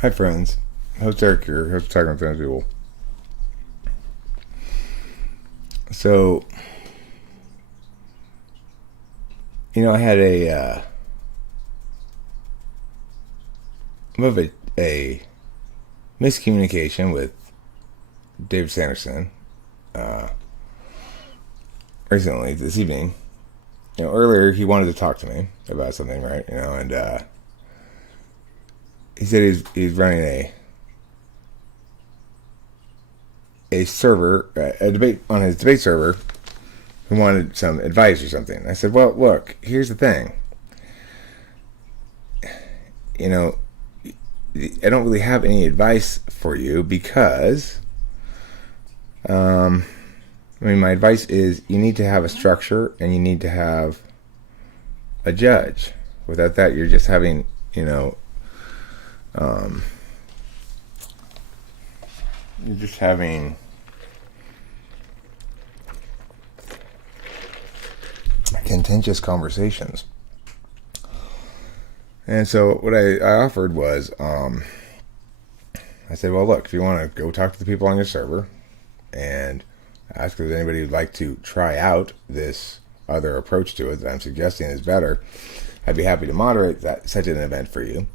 Hi, friends. Host Eric here. Host Talking with People. So, I had a miscommunication with David Sanderson recently, this evening. Earlier he wanted to talk to me about something, right? And he said he's running a server, a debate on his debate server. Who wanted some advice or something. I said, well, look, here's the thing. I don't really have any advice for you because, my advice is you need to have a structure and you need to have a judge. Without that, you're just having, you're just having contentious conversations. And so what I offered was, I said, well, look, if you want to go talk to the people on your server and ask if anybody would like to try out this other approach to it that I'm suggesting is better, I'd be happy to moderate such an event for you.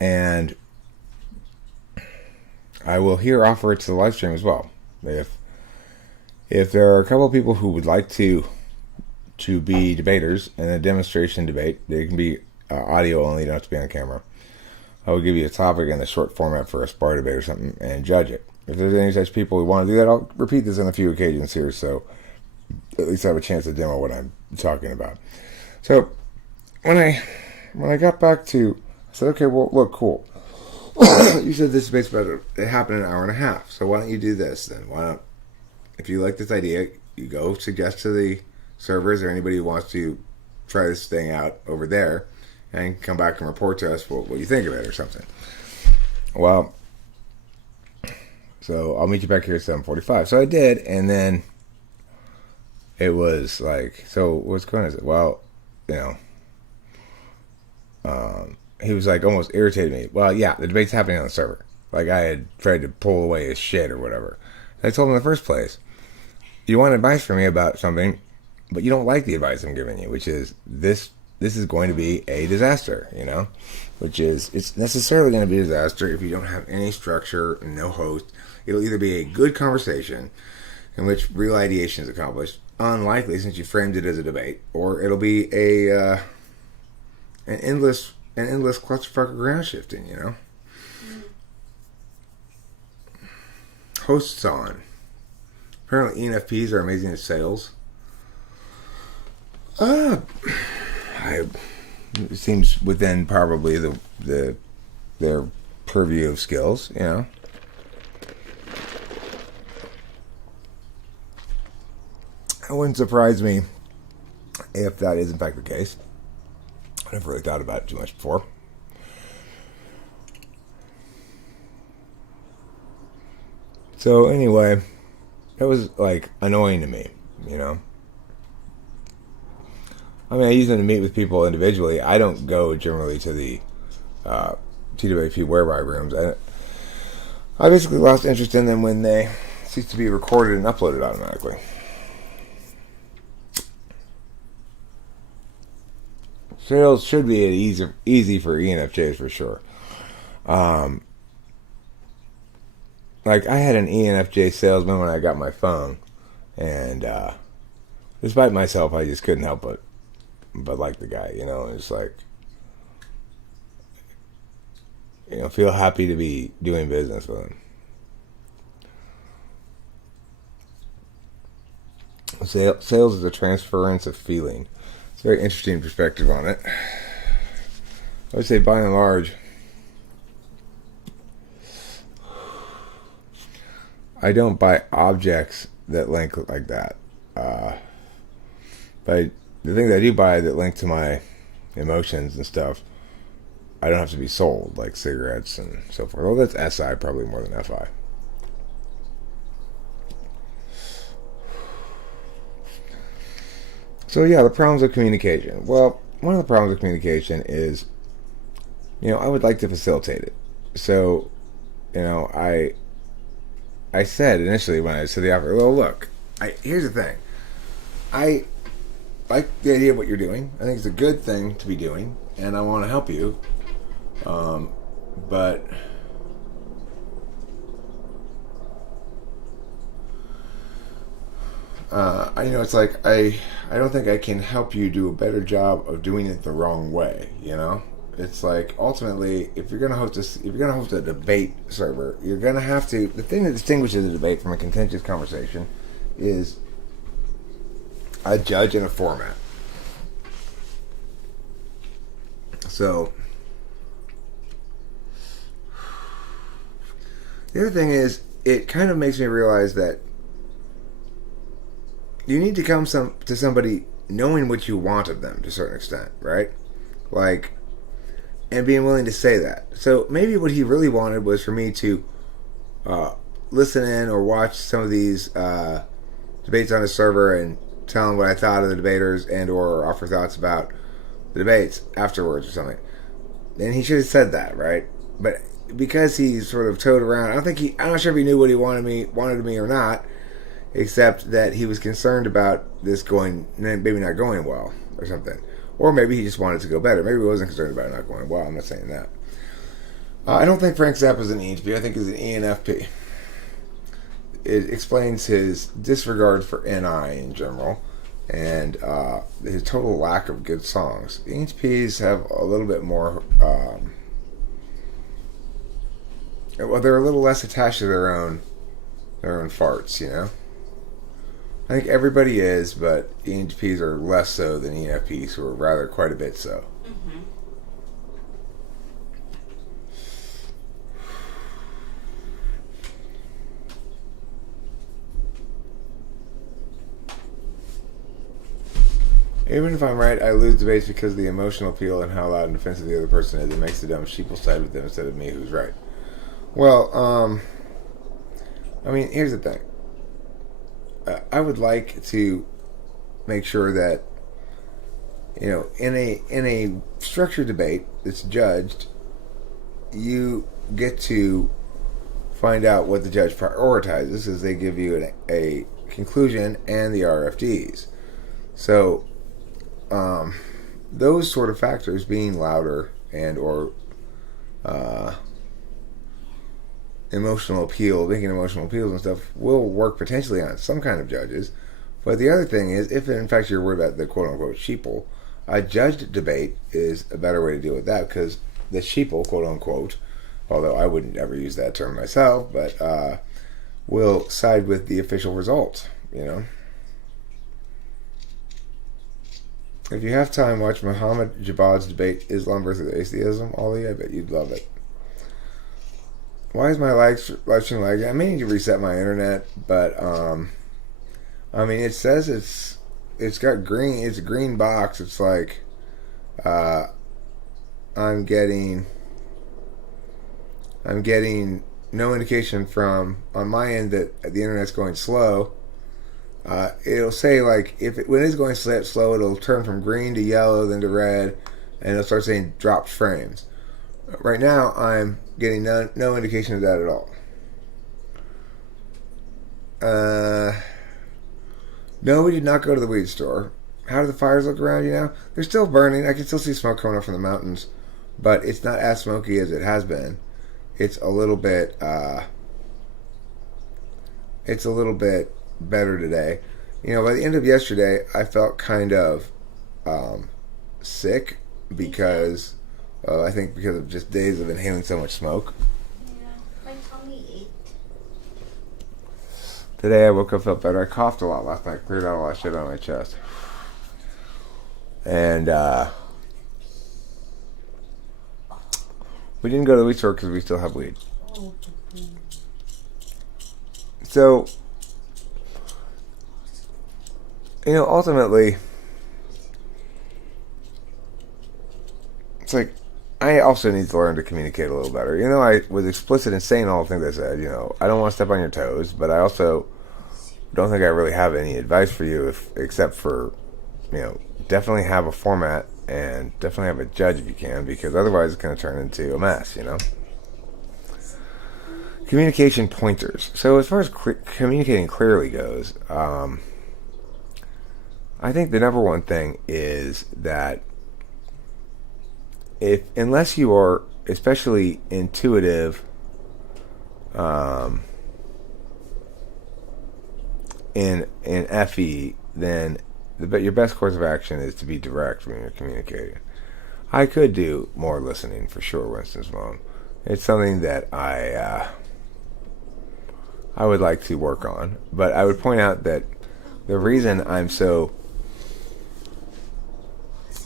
And I will here offer it to the live stream as well. If there are a couple of people who would like to be debaters in a demonstration debate, they can be audio only, you don't have to be on camera. I will give you a topic in a short format for a spar debate or something and judge it. If there's any such people who want to do that, I'll repeat this on a few occasions here, so at least I have a chance to demo what I'm talking about. So when I got back to, I said, okay, well, look, cool. You said this debate's about to happen in an hour and a half, so why don't you do this then? Why don't, if you like this idea, you go suggest to the servers or anybody who wants to try this thing out over there and come back and report to us what you think of it or something. Well, so I'll meet you back here at 7:45. So I did, and then it was like, so what's going on? Well, he was like almost irritated me. Well, yeah, the debate's happening on the server. Like I had tried to pull away his shit or whatever. I told him in the first place, you want advice from me about something, but you don't like the advice I'm giving you, which is this is going to be a disaster, which is, it's necessarily going to be a disaster if you don't have any structure and no host. It'll either be a good conversation in which real ideation is accomplished, unlikely since you framed it as a debate, or it'll be an endless clusterfuck of ground shifting, Hosts on. Apparently ENFPs are amazing at sales. It seems within probably their purview of skills, It wouldn't surprise me if that is in fact the case. I never really thought about it too much before. So anyway, that was like annoying to me, I use them to meet with people individually. I don't go generally to the TWAP whereby rooms. I basically lost interest in them when they ceased to be recorded and uploaded automatically. Sales should be easy for ENFJs for sure. Like I had an ENFJ salesman when I got my phone, and despite myself, I just couldn't help but like the guy, it's like, feel happy to be doing business with him. Sales is a transference of feeling. It's a very interesting perspective on it. I would say by and large, I don't buy objects that link like that. But the things I do buy that link to my emotions and stuff, I don't have to be sold, like cigarettes and so forth. Well, that's SI probably more than FI. So yeah, the problems of communication. Well, one of the problems of communication is I would like to facilitate it. So, I said initially when I said the offer, well, look, here's the thing. I like the idea of what you're doing. I think it's a good thing to be doing, and I want to help you. But it's like I don't think I can help you do a better job of doing it the wrong way. It's like ultimately, if you're gonna host a debate server, you're gonna have to. The thing that distinguishes a debate from a contentious conversation is a judge and a format. So the other thing is, it kind of makes me realize that you need to come to somebody knowing what you want of them to a certain extent, right? Like, and being willing to say that. So maybe what he really wanted was for me to listen in or watch some of these debates on his server and tell him what I thought of the debaters and or offer thoughts about the debates afterwards or something. And he should have said that, right? But because he sort of toed around, I'm not sure if he knew what he wanted of me or not, except that he was concerned about this maybe not going well or something. Or maybe he just wanted to go better. Maybe he wasn't concerned about it not going well. I'm not saying that. I don't think Frank Zappa is an ENFP. I think he's an ENFP. It explains his disregard for NI in general and his total lack of good songs. ENFPs have a little bit more... they're a little less attached to their own farts, I think everybody is, but ENFPs are less so than ENFPs, who are rather quite a bit so. Mm-hmm. Even if I'm right, I lose debates because of the emotional appeal and how loud and offensive the other person is. It makes the dumb sheeple side with them instead of me who's right. Well, here's the thing. I would like to make sure that in a structured debate that's judged, you get to find out what the judge prioritizes as they give you a conclusion and the RFDs. So those sort of factors, being louder and or emotional appeal, making emotional appeals and stuff, will work potentially on some kind of judges. But the other thing is, if in fact you're worried about the quote-unquote sheeple, a judged debate is a better way to deal with that, because the sheeple, quote-unquote, although I wouldn't ever use that term myself, but will side with the official result, If you have time, watch Muhammad Jabad's debate, Islam versus Atheism, Ollie. I bet you'd love it. Why is my live stream lagging? I may need to reset my internet, but it says it's got green. It's a green box. It's like I'm getting no indication from on my end that the internet's going slow. It'll say like when it's going slow, it'll turn from green to yellow, then to red, and it'll start saying dropped frames. Right now, I'm getting no indication of that at all. No, we did not go to the weed store. How do the fires look around you now? They're still burning. I can still see smoke coming up from the mountains, but it's not as smoky as it has been. It's a little bit better today. By the end of yesterday, I felt kind of sick because I think because of just days of inhaling so much smoke. Yeah, my tummy ached. Today I woke up, felt better. I coughed a lot last night, cleared out a lot of shit on my chest. And we didn't go to the weed store because we still have weed. So, ultimately, it's like, I also need to learn to communicate a little better. I was explicit in saying all the things I said. I don't want to step on your toes, but I also don't think I really have any advice for you, except for, definitely have a format and definitely have a judge if you can, because otherwise it's going to turn into a mess, you know? Communication pointers. So as far as communicating clearly goes, I think the number one thing is that unless you are especially intuitive in FE, then your best course of action is to be direct when you're communicating. I could do more listening for sure, Winston Simone. It's something that I would like to work on, but I would point out that the reason I'm so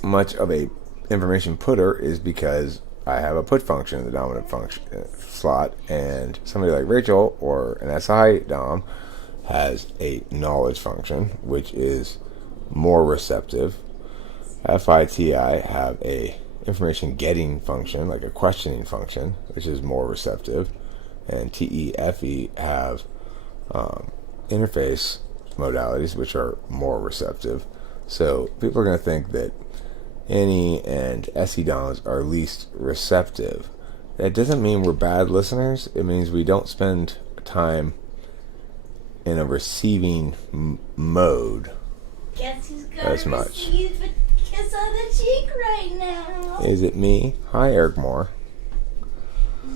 much of a information putter is because I have a put function in the dominant function slot, and somebody like Rachel or an SI dom has a knowledge function, which is more receptive. FITI have a information getting function, like a questioning function, which is more receptive, and TEFE have interface modalities, which are more receptive. So people are going to think that NE and SE DOMs are least receptive. That doesn't mean we're bad listeners. It means we don't spend time in a receiving mode. Guess who's gonna As much. receive a kiss on the cheek right now? Is it me? Hi, Eric Moore.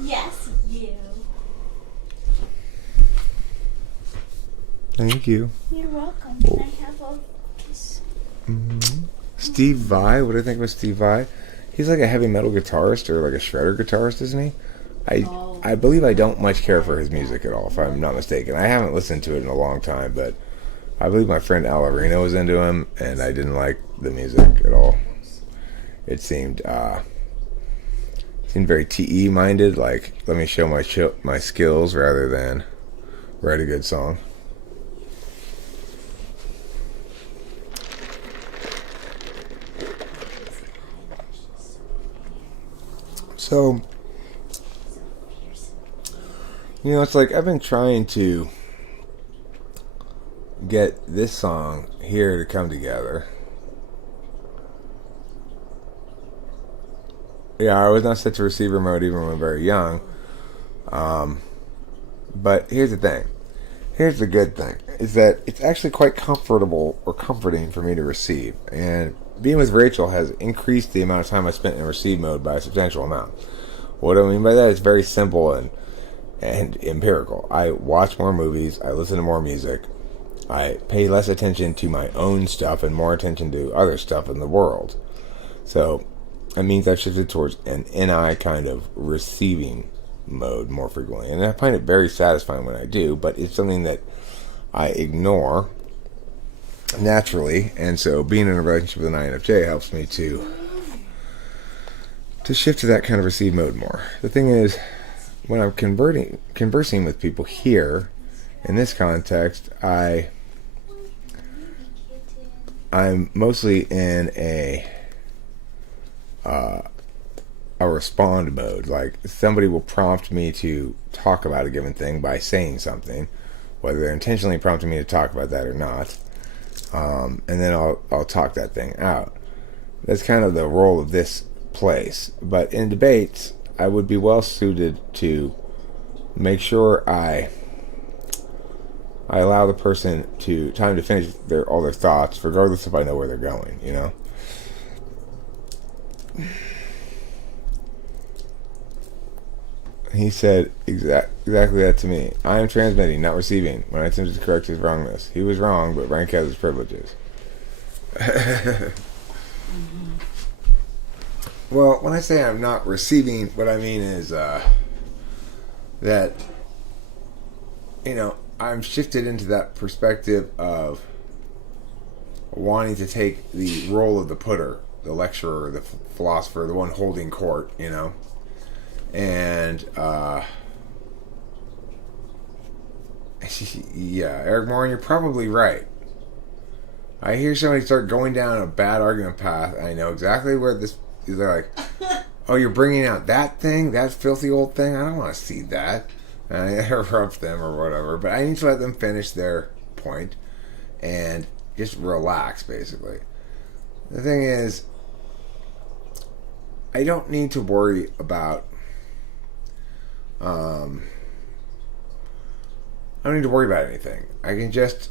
Yes, you. Thank you. You're welcome. Oh. Can I have a kiss? Steve Vai. What do you think of Steve Vai? He's like a heavy metal guitarist or like a shredder guitarist, isn't he? I believe I don't much care for his music at all, if I'm not mistaken. I haven't listened to it in a long time, but I believe my friend Al Arena was into him, and I didn't like the music at all. It seemed very TE minded, like let me show my skills rather than write a good song. So, you know, it's like I've been trying to get this song here to come together. Yeah, I was not set to receiver mode even when very young. But here's the thing. Here's the good thing. Is that it's actually quite comfortable or comforting for me to receive. And being with Rachel has increased the amount of time I spent in receive mode by a substantial amount. What I mean by that is very simple and empirical. I watch more movies. I listen to more music. I pay less attention to my own stuff and more attention to other stuff in the world. So that means I've shifted towards an NI kind of receiving mode more frequently. And I find it very satisfying when I do, but it's something that I ignore naturally. And so being in a relationship with an INFJ helps me to shift to that kind of receive mode more. The thing is, when I'm conversing with people here, in this context, I'm mostly in a respond mode. Like somebody will prompt me to talk about a given thing by saying something, whether they're intentionally prompting me to talk about that or not, and then I'll talk that thing out. That's kind of the role of this place. But in debates, I would be well suited to make sure I allow the person time to finish all their thoughts, regardless if I know where they're going, you know? He said exactly that to me. I am transmitting, not receiving, when I attempted to correct his wrongness. He was wrong, but rank has its privileges. Well, when I say I'm not receiving, what I mean is that, you know, I'm shifted into that perspective of wanting to take the role of the putter, the lecturer, the philosopher, the one holding court, you know. And yeah, Eric Moore, you're probably right. I hear somebody start going down a bad argument path, and I know exactly where this. They're like, "Oh, you're bringing out that thing, that filthy old thing. I don't want to see that." And I interrupt them or whatever, but I need to let them finish their point and just relax, basically. The thing is, I don't need to worry about. Um, I don't need to worry about anything. I can just,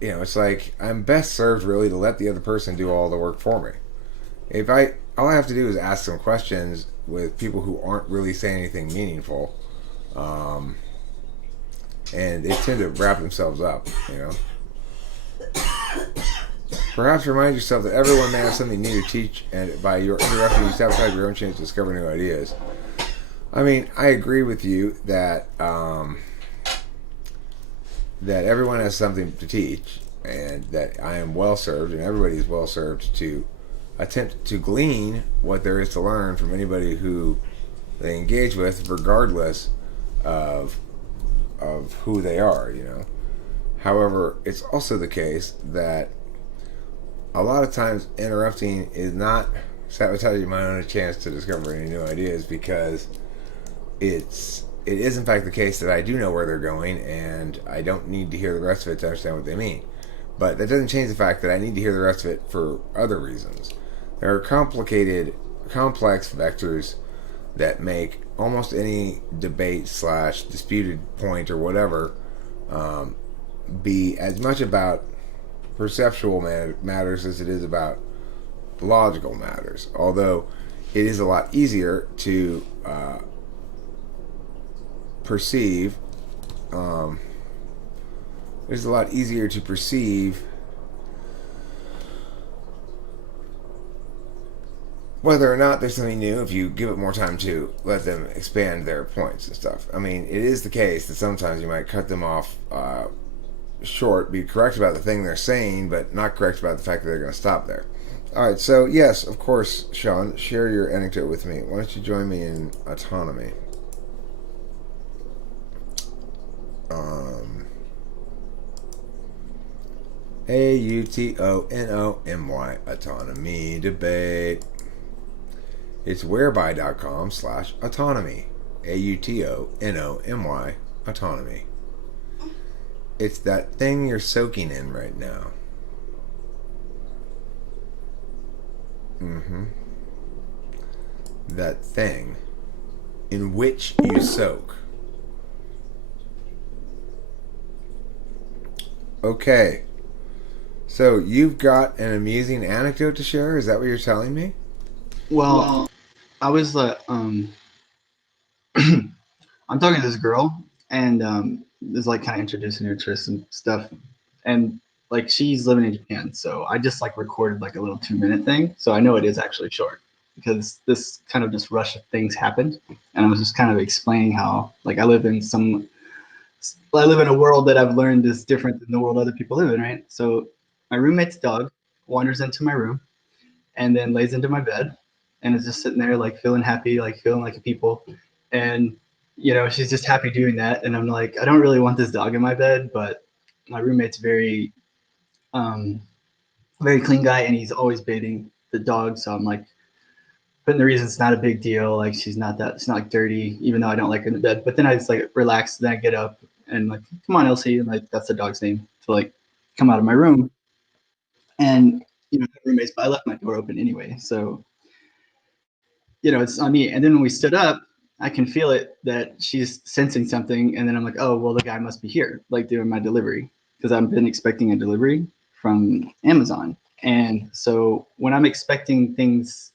it's like I'm best served really to let the other person do all the work for me. If I, all I have to do is ask some questions with people who aren't really saying anything meaningful, um, and they tend to wrap themselves up. Perhaps remind yourself that everyone may have something new to teach, and by your interrupting, you sabotage your own chance to discover new ideas. I mean, I agree with you that that everyone has something to teach, and that I am well served, and everybody is well served to attempt to glean what there is to learn from anybody who they engage with, regardless of who they are. However, it's also the case that a lot of times interrupting is not sabotaging my own chance to discover any new ideas, because it is in fact the case that I do know where they're going, and I don't need to hear the rest of it to understand what they mean. But that doesn't change the fact that I need to hear the rest of it for other reasons. There are complicated, complex vectors that make almost any debate / disputed point or whatever be as much about perceptual matters as it is about logical matters. Although it is a lot easier to perceive. It's a lot easier to perceive whether or not there's something new if you give it more time to let them expand their points and stuff. I mean, it is the case that sometimes you might cut them off short, be correct about the thing they're saying, but not correct about the fact that they're going to stop there. All right, so yes, of course, Sean, share your anecdote with me. Why don't you join me in autonomy? AUTONOMY, autonomy debate. It's whereby.com/autonomy. AUTONOMY, autonomy. It's that thing you're soaking in right now. That thing in which you soak. Okay. So you've got an amusing anecdote to share? Is that what you're telling me? Well, I was I'm talking to this girl, and is like kind of introducing her to some stuff, and like she's living in Japan, so I just like recorded like a little 2-minute thing, so I know it is actually short because this kind of just rush of things happened, and I was just kind of explaining how like I live in a world that I've learned is different than the world other people live in, right? So my roommate's dog wanders into my room and then lays into my bed and is just sitting there like feeling happy, like feeling like a people. And, she's just happy doing that. And I'm like, I don't really want this dog in my bed, but my roommate's very, very clean guy, and he's always bathing the dog. So I'm like, putting the reason it's not a big deal. Like it's not like dirty, even though I don't like her in the bed. But then I just like relax. Then I get up and like, come on, Elsie. And like, that's the dog's name, to like come out of my room. And, roommates, but I left my door open anyway. So, it's on me. And then when we stood up, I can feel it that she's sensing something. And then I'm like, oh, well, the guy must be here, like doing my delivery, because I've been expecting a delivery from Amazon. And so when I'm expecting things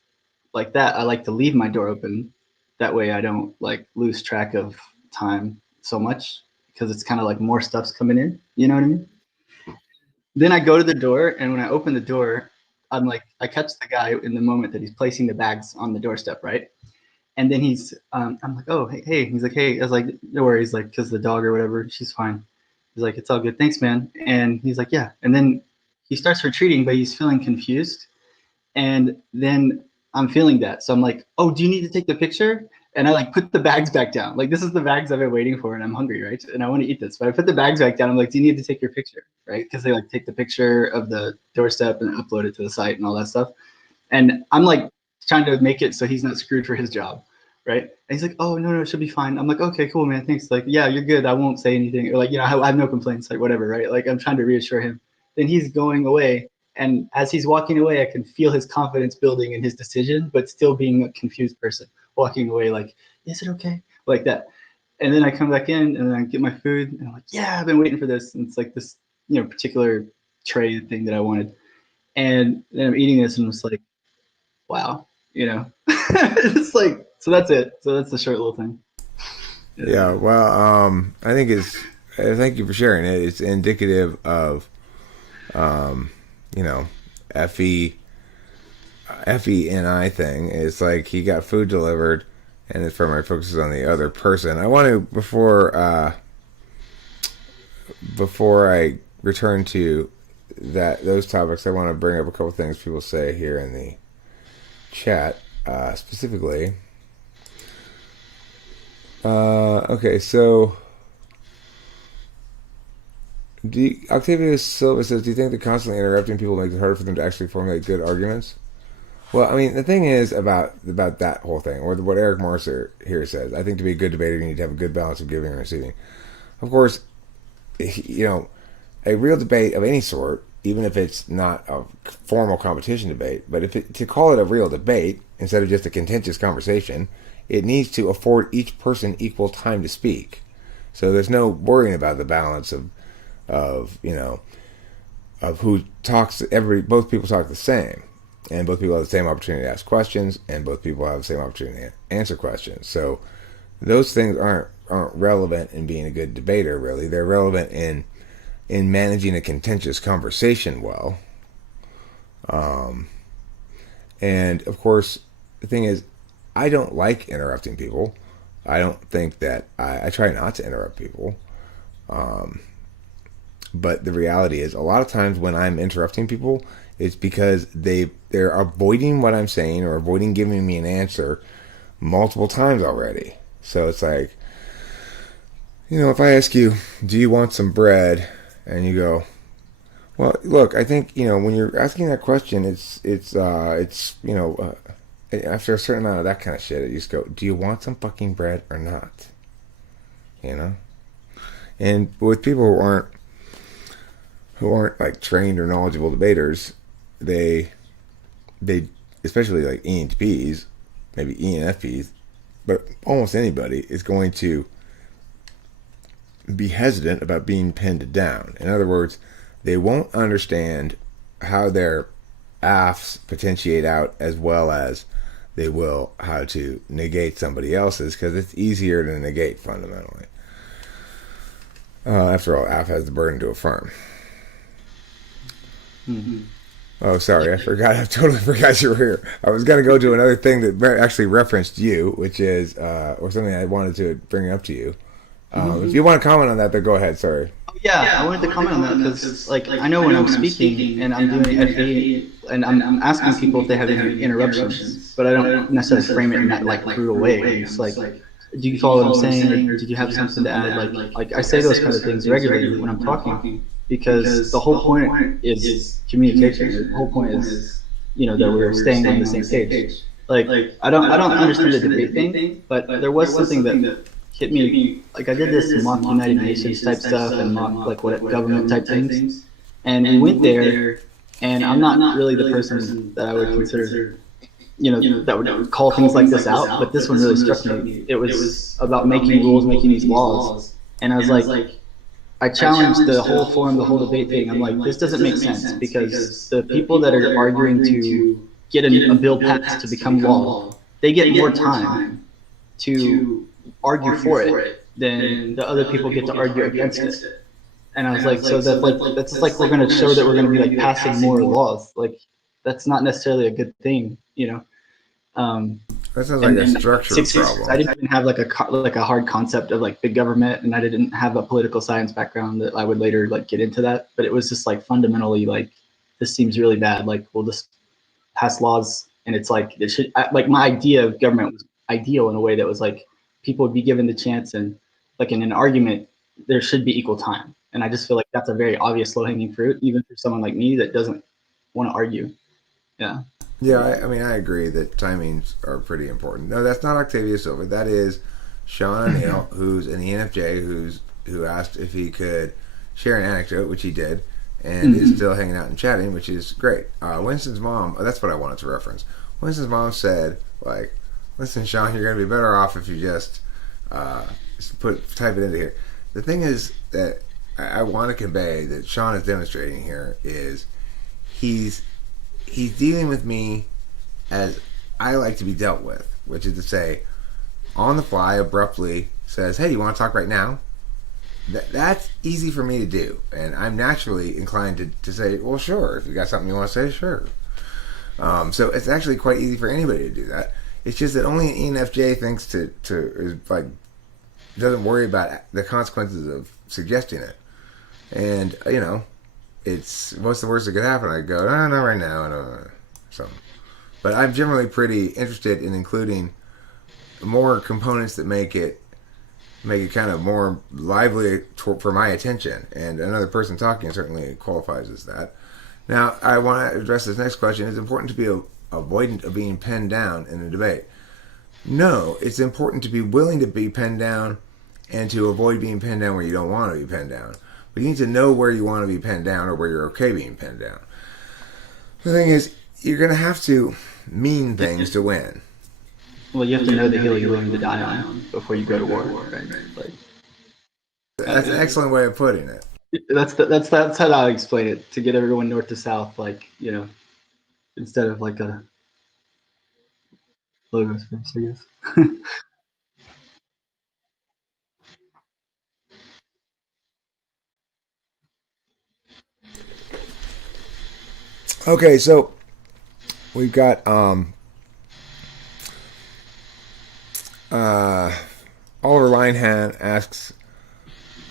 like that, I like to leave my door open. That way I don't like lose track of time so much, because it's kind of like more stuff's coming in. You know what I mean? Then I go to the door, and when I open the door, I'm like, I catch the guy in the moment that he's placing the bags on the doorstep, right? And then he's, I'm like, oh, hey. He's like, hey. I was like, no worries, like, because the dog or whatever, she's fine. He's like, it's all good, thanks, man. And he's like, yeah. And then he starts retreating, but he's feeling confused. And then I'm feeling that. So I'm like, oh, do you need to take the picture? And I like put the bags back down. Like, this is the bags I've been waiting for, and I'm hungry, right? And I want to eat this. But I put the bags back down. I'm like, do you need to take your picture, right? Because they like take the picture of the doorstep and upload it to the site and all that stuff. And I'm like trying to make it so he's not screwed for his job, right? And he's like, oh, no, it should be fine. I'm like, okay, cool, man, thanks. Like, yeah, you're good. I won't say anything. Or like, I have no complaints, like whatever, right? Like, I'm trying to reassure him. Then he's going away. And as he's walking away, I can feel his confidence building in his decision, but still being a confused person, walking away like, is it okay? Like that. And then I come back in and I get my food and I'm like, yeah, I've been waiting for this. And it's like this, particular tray thing that I wanted. And then I'm eating this and I'm just like, wow, it's like, so that's it. So that's the short little thing. Yeah. Well, I think thank you for sharing it. It's indicative of, FENI thing. It's like he got food delivered, and his primary focus is on the other person. I want to before I return to those topics, I want to bring up a couple things people say here in the chat, specifically. Okay, so Octavius Silva says, do you think that constantly interrupting people makes it harder for them to actually formulate good arguments? Well, I mean, the thing is about that whole thing, or what Eric Morris here says, I think to be a good debater, you need to have a good balance of giving and receiving. Of course, a real debate of any sort, even if it's not a formal competition debate, but to call it a real debate instead of just a contentious conversation, it needs to afford each person equal time to speak. So there's no worrying about the balance of who talks. Both people talk the same, and both people have the same opportunity to ask questions, and both people have the same opportunity to answer questions. So those things aren't relevant in being a good debater. Really, they're relevant in managing a contentious conversation well. And of course, the thing is, I don't like interrupting people. I don't think that I try not to interrupt people. But the reality is, a lot of times when I'm interrupting people, it's because they're avoiding what I'm saying or avoiding giving me an answer multiple times already. So it's like, if I ask you, do you want some bread? And you go, well, look, I think, when you're asking that question, after a certain amount of that kind of shit, you just go, do you want some fucking bread or not? And with people who aren't like trained or knowledgeable debaters, they especially like ENTPs, maybe ENFPs, but almost anybody is going to be hesitant about being pinned down. In other words, they won't understand how their AFs potentiate out as well as they will how to negate somebody else's, because it's easier to negate fundamentally. After all, AF has the burden to affirm. Mm-hmm. Oh, sorry, I totally forgot you were here. I was going to go to another thing that actually referenced you, which is, or something I wanted to bring up to you. If you want to comment on that, then go ahead, sorry. Yeah, I wanted to comment on that because, I know when I'm speaking and I'm doing FE and I'm asking people if they have any interruptions, but I don't necessarily frame it in that, brutal way. It's like, do you follow what I'm saying, or did you have something to add? Like I say those kind of things regularly when I'm talking, because the whole point is communication. The whole point is, that we're staying on the same page. I don't understand the debate thing, but there was something that hit me. I did this mock United Nations type stuff and mock government type things, and we went there, and I'm not really the person that I would consider, that would call things like this out, but this one really struck me. It was about making rules, making these laws, and I was like, I challenged the whole forum, the whole debate thing. I'm like, this doesn't make sense, because the people that are arguing to get a bill passed to become law, they get more time to argue for it than the other people get to argue against it. And I was like, so that's like we're going to show that we're going to be passing more laws. That's not necessarily a good thing, That sounds like a structural problem. I didn't even have a hard concept of big government, and I didn't have a political science background that I would later get into that. But it was just fundamentally this seems really bad. We'll just pass laws, and it's it should my idea of government was ideal in a way that was people would be given the chance, and in an argument there should be equal time. And I just feel that's a very obvious low-hanging fruit, even for someone like me that doesn't want to argue. Yeah. Yeah, I mean, I agree that timings are pretty important. No, that's not Octavius Silva. That is Sean O'Neill, who's an ENFJ, who asked if he could share an anecdote, which he did, and is still hanging out and chatting, which is great. Winston's mom, that's what I wanted to reference. Winston's mom said, like, listen, Sean, you're going to be better off if you just type it into here. The thing is that I want to convey that Sean is demonstrating here is he's dealing with me as I like to be dealt with, which is to say, on the fly, abruptly says, hey, you want to talk right now? That's easy for me to do, and I'm naturally inclined to say, well, sure, if you got something you want to say, sure. So it's actually quite easy for anybody to do that. It's just that only an ENFJ thinks is like doesn't worry about the consequences of suggesting it. And it's what's the worst that could happen? I go, no, not right now, I don't know. Something. But I'm generally pretty interested in including more components that make it kind of more lively for my attention, and another person talking certainly qualifies as that. Now, I want to address this next question. Is it important to be avoidant of being pinned down in a debate? No, it's important to be willing to be pinned down and to avoid being pinned down where you don't want to be pinned down. But you need to know where you want to be pinned down or where you're okay being pinned down. The thing is, you're going to have to mean things to win. Well, you have to know the hill you're willing to die on before you go to war, right? Like, that's an excellent way of putting it. That's how I explain it, to get everyone north to south, like, instead of like a logo space, I guess. Okay, so we've got Oliver Linehan asks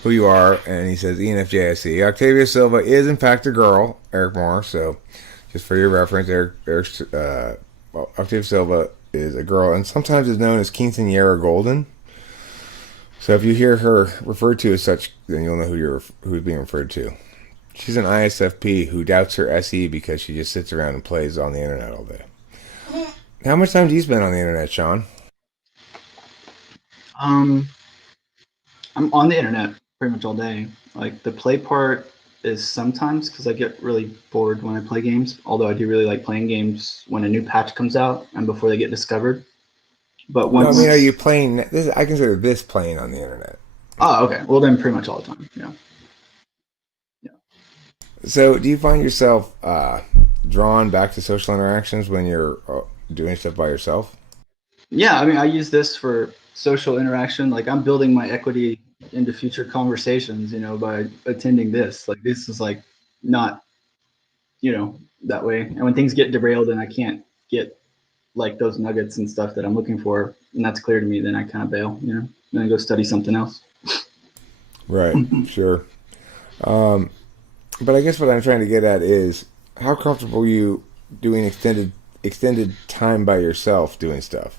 who you are, and he says ENFJIC. Octavia Silva is in fact a girl, Eric Moore. So just for your reference, Octavia Silva is a girl, and sometimes is known as Quinceañera Golden. So if you hear her referred to as such, then you'll know who's being referred to. She's an ISFP who doubts her SE because she just sits around and plays on the internet all day. How much time do you spend on the internet, Sean? I'm on the internet pretty much all day. Like, the play part is sometimes because I get really bored when I play games, although I do really like playing games when a new patch comes out and before they get discovered. But once... are you playing this? I consider this playing on the internet. Oh, okay. Well, then pretty much all the time. Yeah. So, do you find yourself drawn back to social interactions when you're doing stuff by yourself? Yeah, I mean, I use this for social interaction. Like, I'm building my equity into future conversations, by attending this. Like, this is like not, that way. And when things get derailed and I can't get like those nuggets and stuff that I'm looking for, and that's clear to me, then I kind of bail, then I go study something else. Right, sure. But I guess what I'm trying to get at is how comfortable are you doing extended time by yourself doing stuff?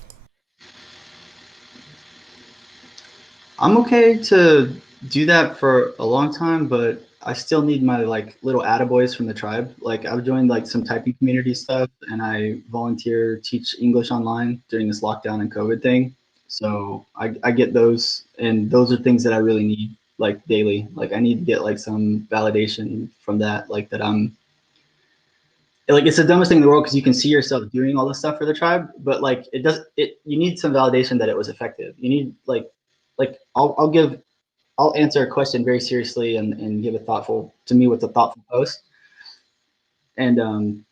I'm okay to do that for a long time, but I still need my like little attaboys from the tribe. Like, I've joined like some typing community stuff, and I teach English online during this lockdown and COVID thing. So I get those, and those are things that I really need, like, daily. Like, I need to get like some validation from that, like, that I'm like, it's the dumbest thing in the world because you can see yourself doing all this stuff for the tribe, but like, you need some validation that it was effective. You need like I'll answer a question very seriously and give a thoughtful post. And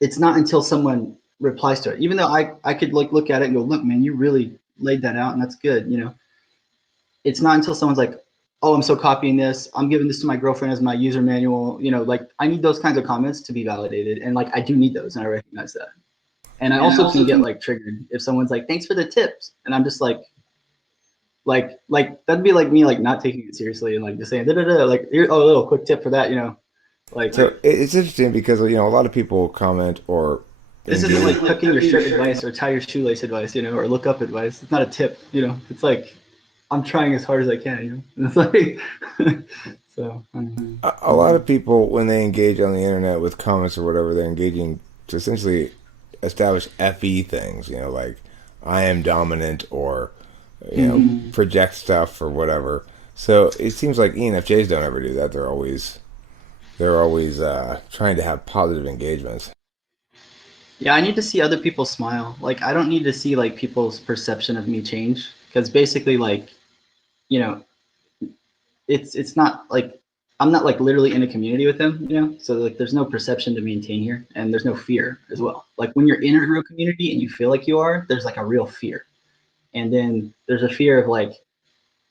it's not until someone replies to it, even though I could like look at it and go, look, man, you really laid that out and that's good. It's not until someone's like, oh, I'm so copying this, I'm giving this to my girlfriend as my user manual, like, I need those kinds of comments to be validated. And like, I do need those, and I recognize that. And I also can get like triggered if someone's like, thanks for the tips. And I'm just like that'd be like me like not taking it seriously and like just saying like, here's a little quick tip for that, like. So it's interesting because a lot of people comment or this isn't like tucking your shirt advice or tie your shoelace advice, or look up advice. It's not a tip, it's like, I'm trying as hard as I can, It's like so a lot of people, when they engage on the internet with comments or whatever, they're engaging to essentially establish FE things, like I am dominant or project stuff or whatever. So it seems like ENFJs don't ever do that. They're they're always trying to have positive engagements. Yeah, I need to see other people smile. Like I don't need to see like people's perception of me change because basically like, you know, it's not like I'm not like literally in a community with them, you know? So like there's no perception to maintain here and there's no fear as well. Like when you're in a real community and you feel like you are, there's like a real fear. And then there's a fear of like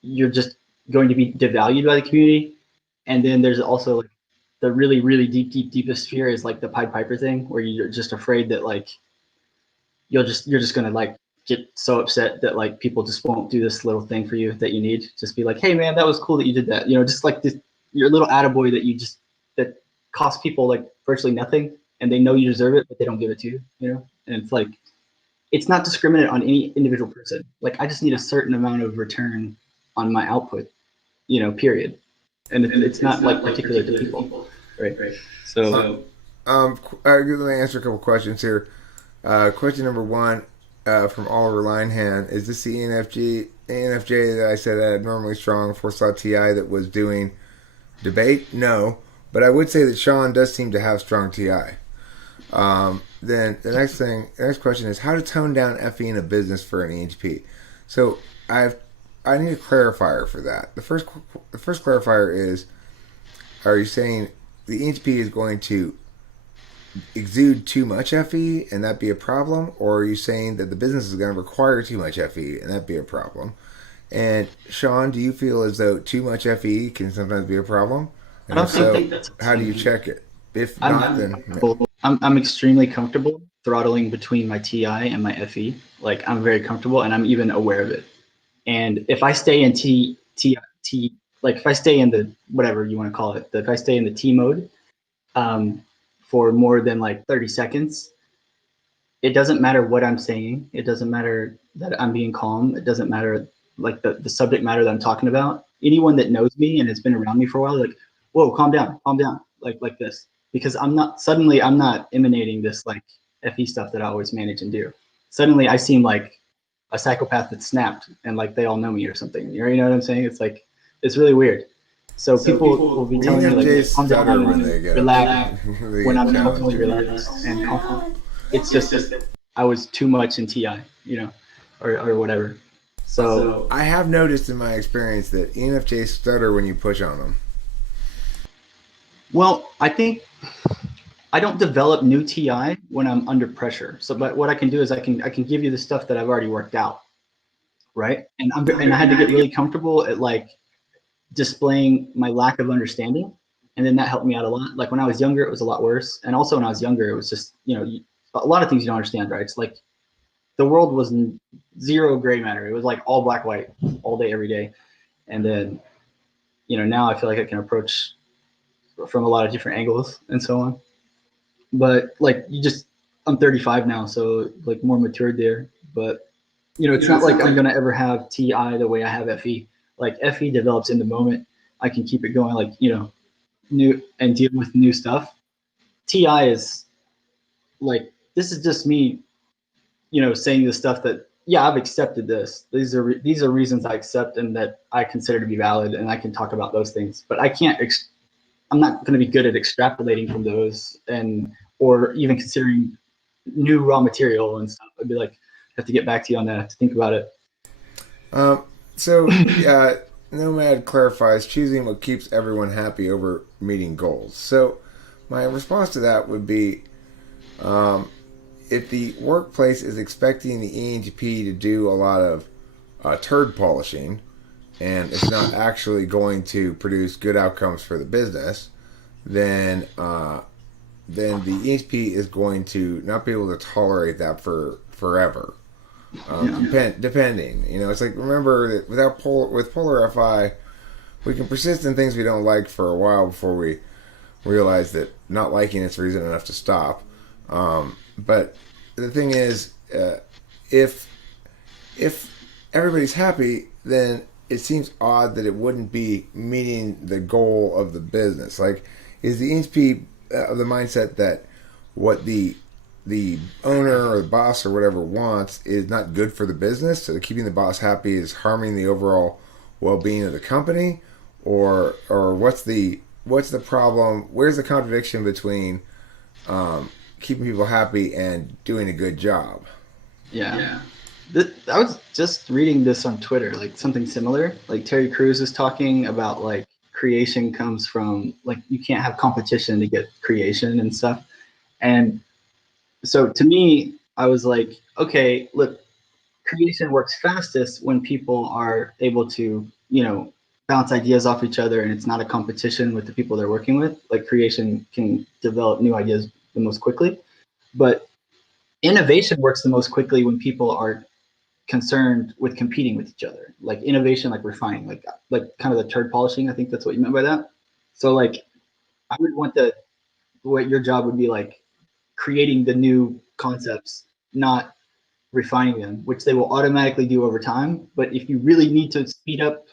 you're just going to be devalued by the community. And then there's also like the really, really deepest fear is like the Pied Piper thing where you're just afraid that like you're just gonna like get so upset that like people just won't do this little thing for you that you need. Just be like, hey man, that was cool that you did that. You know, just like this, your little attaboy that you just that costs people like virtually nothing, and they know you deserve it, but they don't give it to you. You know, and it's like it's not discriminate on any individual person. Like I just need a certain amount of return on my output. You know, period. And it's not like particular to people, right? So Let me answer a couple questions here. Question number one from Oliver Linehan. Is this the ENFJ that I said had normally strong foresaw TI that was doing debate? No. But I would say that Sean does seem to have strong TI. Then the next question is how to tone down FE in a business for an EHP. So I need a clarifier for that. The first clarifier is, are you saying the EHP is going to exude too much FE and that be a problem, or are you saying that the business is going to require too much FE and that be a problem? And Sean, do you feel as though too much FE can sometimes be a problem? And if so, how do you check it? If not, then I'm extremely comfortable throttling between my TI and my FE. Like I'm very comfortable and I'm even aware of it. And if I stay in T, like if I stay in the whatever you want to call it, if I stay in the T mode for more than like 30 seconds, it doesn't matter what I'm saying. It doesn't matter that I'm being calm. It doesn't matter like the subject matter that I'm talking about. Anyone that knows me and has been around me for a while, like, whoa, calm down, like this. Because I'm not emanating this like FE stuff that I always manage and do. Suddenly I seem like a psychopath that snapped and like they all know me or something. You know what I'm saying? It's like, it's really weird. So people will be telling me like, calm down when they relax when I'm totally relaxed and calm. It's just I was too much in TI, you know, or whatever. So I have noticed in my experience that ENFJs stutter when you push on them. Well, I think I don't develop new TI when I'm under pressure. So, but what I can do is I can give you the stuff that I've already worked out, right? And I had to get really comfortable at like displaying my lack of understanding, and then that helped me out a lot. Like when I was younger, it was a lot worse, and also when I was younger, it was just a lot of things you don't understand, right? It's like the world was zero gray matter. It was like all black white all day every day, and then now I feel like I can approach from a lot of different angles and so on. But like I'm 35 now, so like more matured there. But it's not like I'm gonna ever have TI the way I have FE. Like FE develops in the moment. I can keep it going, like new and deal with new stuff. TI is like this is just me, saying the stuff that I've accepted this. These are reasons I accept and that I consider to be valid, and I can talk about those things. But I can't. I'm not going to be good at extrapolating from those or even considering new raw material and stuff. I'd be like, I have to get back to you on that to think about it. So Nomad clarifies choosing what keeps everyone happy over meeting goals. So my response to that would be, if the workplace is expecting the ENTP to do a lot of turd polishing, and it's not actually going to produce good outcomes for the business, then the EHP is going to not be able to tolerate that for forever. Depending, it's like, remember that with Polar FI, we can persist in things we don't like for a while before we realize that not liking it's reason enough to stop. But the thing is, if everybody's happy, then it seems odd that it wouldn't be meeting the goal of the business. Like, is the EHP of the mindset that what the owner or the boss or whatever wants is not good for the business, so keeping the boss happy is harming the overall well-being of the company, or what's the what's the problem? Where's the contradiction between keeping people happy and doing a good job? Yeah. I was just reading this on Twitter, like something similar. Like Terry Crews is talking about like creation comes from like you can't have competition to get creation and stuff. And so to me, I was like, okay, look, creation works fastest when people are able to, bounce ideas off each other and it's not a competition with the people they're working with. Like creation can develop new ideas the most quickly. But innovation works the most quickly when people are concerned with competing with each other. Like innovation, like refining, like kind of the turd polishing. I think that's what you meant by that. So like I would want what your job would be like creating the new concepts, not refining them, which they will automatically do over time. But if you really need to speed up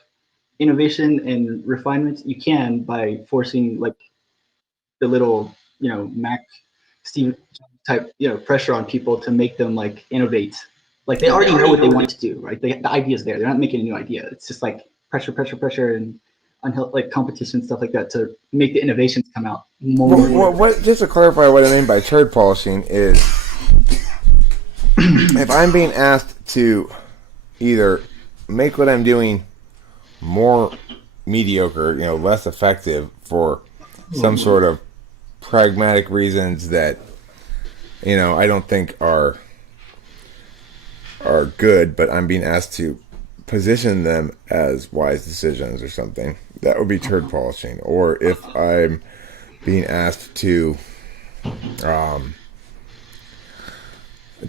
innovation and refinement, you can by forcing like the little, Mac Steve type, pressure on people to make them like innovate. Like they already know what they want to do, right? The idea is there. They're not making a new idea. It's just like pressure, and like competition stuff like that to make the innovations come out more. What? Just to clarify, what I mean by turd polishing is if I'm being asked to either make what I'm doing more mediocre, less effective for some sort of pragmatic reasons that I don't think are good, but I'm being asked to position them as wise decisions or something, that would be turd polishing. Or if I'm being asked to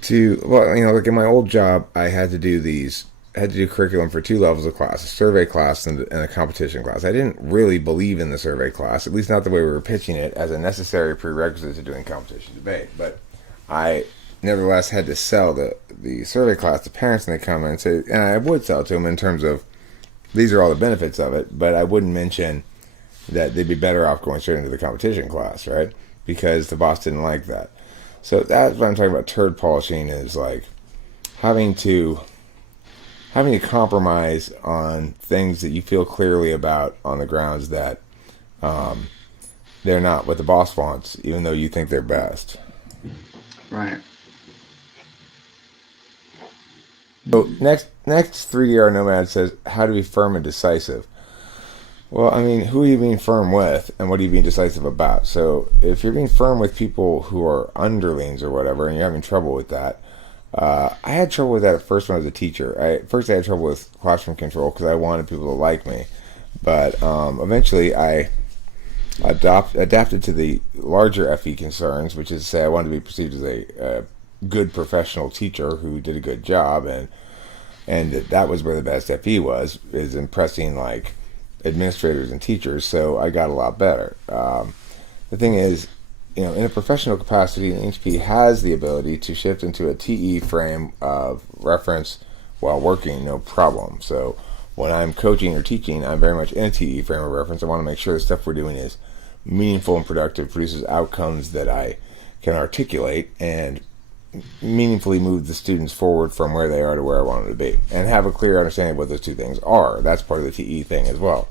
like in my old job, I had to do curriculum for 2 levels of class, a survey class and a competition class. I didn't really believe in the survey class, at least not the way we were pitching it, as a necessary prerequisite to doing competition debate. But I nevertheless had to sell the survey class to parents, and they come and say, and I would sell it to them in terms of these are all the benefits of it, but I wouldn't mention that they'd be better off going straight into the competition class, right? Because the boss didn't like that. So that's what I'm talking about. Turd polishing is like having to compromise on things that you feel clearly about on the grounds that they're not what the boss wants, even though you think they're best. Right. So next 3DR Nomad says, how to be firm and decisive. Well, I mean, who are you being firm with, and what are you being decisive about? So if you're being firm with people who are underlings or whatever, and you're having trouble with that, I had trouble with that at first when I was a teacher. First I had trouble with classroom control because I wanted people to like me. But eventually I adapted to the larger FE concerns, which is to say I wanted to be perceived as a good professional teacher who did a good job, and that was where the best FE is impressing like administrators and teachers. So I got a lot better. The thing is, in a professional capacity, an HP has the ability to shift into a TE frame of reference while working, no problem. So when I'm coaching or teaching, I'm very much in a TE frame of reference. I want to make sure the stuff we're doing is meaningful and productive, produces outcomes that I can articulate, and meaningfully move the students forward from where they are to where I want them to be, and have a clear understanding of what those two things are. That's part of the TE thing as well.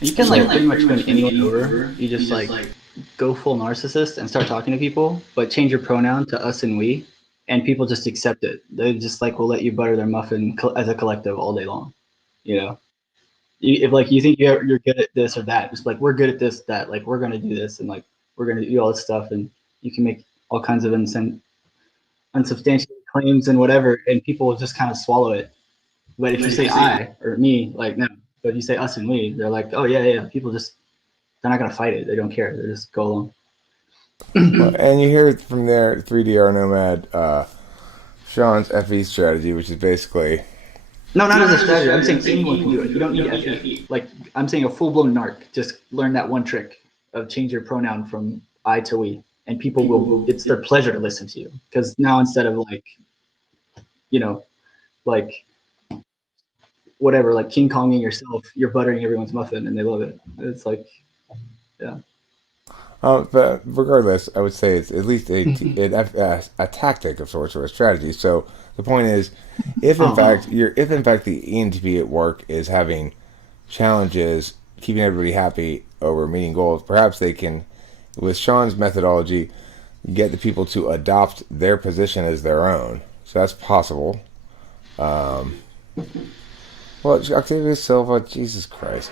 You can like pretty much win anyone over. You just like go full narcissist and start talking to people, but change your pronoun to us and we, and people just accept it. They just like will let you butter their muffin as a collective all day long. If like you think you're good at this or that, just like we're good at this, that, like we're gonna do this, and like we're gonna do all this stuff, and you can make all kinds of unsubstantiated claims and whatever, and people will just kind of swallow it. But if you say I or me, like no. But if you say us and we, they're like, oh yeah. People just, they're not gonna fight it. They don't care. They just go along. And you hear from there, 3DR Nomad, Sean's FE strategy, which is basically not as a strategy. I'm saying anyone can do it. You don't need FE. Like I'm saying a full-blown narc. Just learn that one trick of change your pronoun from I to we, and people will. It's their pleasure to listen to you, because now instead of like, like whatever, like King Konging yourself, you're buttering everyone's muffin, and they love it. It's like, yeah. But regardless, I would say it's at least a tactic of sorts or a strategy. So the point is, if in fact the ENTP at work is having challenges keeping everybody happy over meeting goals. Perhaps they can, with Sean's methodology, get the people to adopt their position as their own. So that's possible. Well, Octavia Silva, Jesus Christ.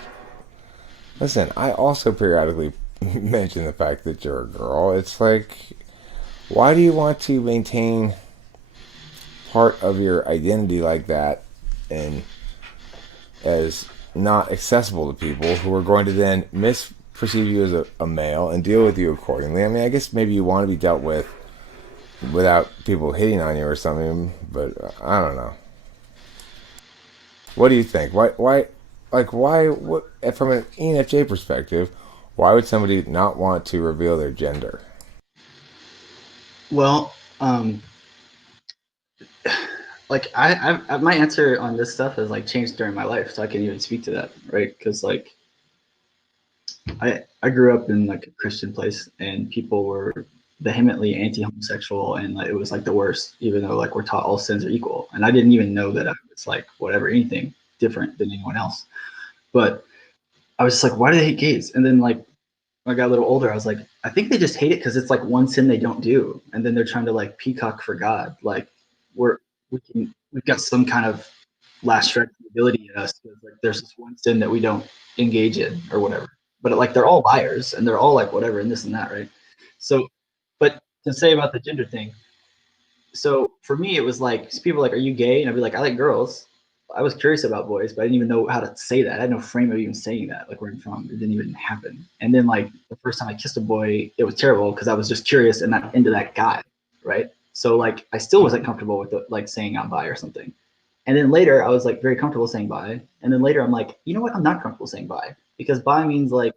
Listen, I also periodically mention the fact that you're a girl. It's like, why do you want to maintain part of your identity like that and as not accessible to people who are going to then misperceive you as a male and deal with you accordingly? I mean, I guess maybe you want to be dealt with without people hitting on you or something, but I don't know. What do you think? What, from an ENFJ perspective, why would somebody not want to reveal their gender? Well, like my answer on this stuff has like changed during my life, so I can even speak to that, right? Because like I grew up in like a Christian place, and people were vehemently anti-homosexual, and like, it was like the worst, even though like we're taught all sins are equal, and I didn't even know that I was like whatever anything different than anyone else. But I was just like, why do they hate gays? And then like when I got a little older, I was like, I think they just hate it because it's like one sin they don't do, and then they're trying to like peacock for God. Like we've got some kind of last shred of ability in us. Like there's this one sin that we don't engage in or whatever. But like they're all liars and they're all like whatever and this and that, right? So, but to say about the gender thing, so for me it was like people were like, are you gay? And I'd be like, I like girls. I was curious about boys, but I didn't even know how to say that. I had no frame of even saying that, like where I'm from. It didn't even happen. And then like the first time I kissed a boy, it was terrible because I was just curious and not into that guy, right? So like I still wasn't comfortable with like saying I'm bi or something. And then later I was like very comfortable saying bi. And then later I'm like, you know what? I'm not comfortable saying bi because bi means like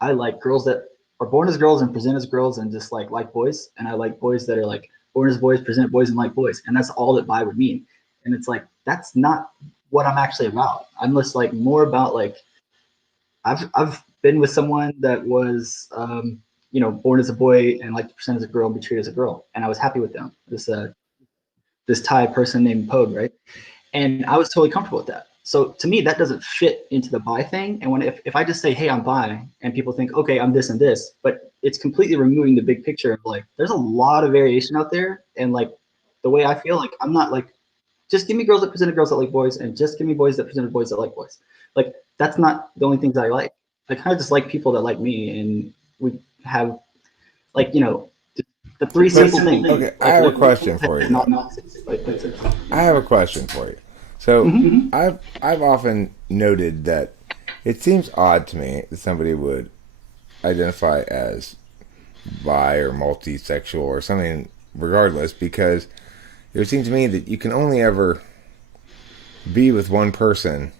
I like girls that are born as girls and present as girls and just like boys. And I like boys that are like born as boys, present boys, and like boys. And that's all that bi would mean. And it's like that's not what I'm actually about. I'm just like more about like I've been with someone that was born as a boy and like to present as a girl and be treated as a girl, and I was happy with them. This Thai person named Pogue, right? And I was totally comfortable with that. So to me, that doesn't fit into the bi thing. And when if I just say, hey, I'm bi, and people think, okay, I'm this and this, but it's completely removing the big picture of like, there's a lot of variation out there. And like the way I feel, like I'm not like, just give me girls that presented girls that like boys, and just give me boys that presented boys that like boys. Like that's not the only things I like. I kind of just like people that like me, and we have like the three simple things. Okay, Like, I have a question for you. Not nonsense. Like, I have a question for you. So mm-hmm. I've often noted that it seems odd to me that somebody would identify as bi or multisexual or something, regardless, because it would seem to me that you can only ever be with one person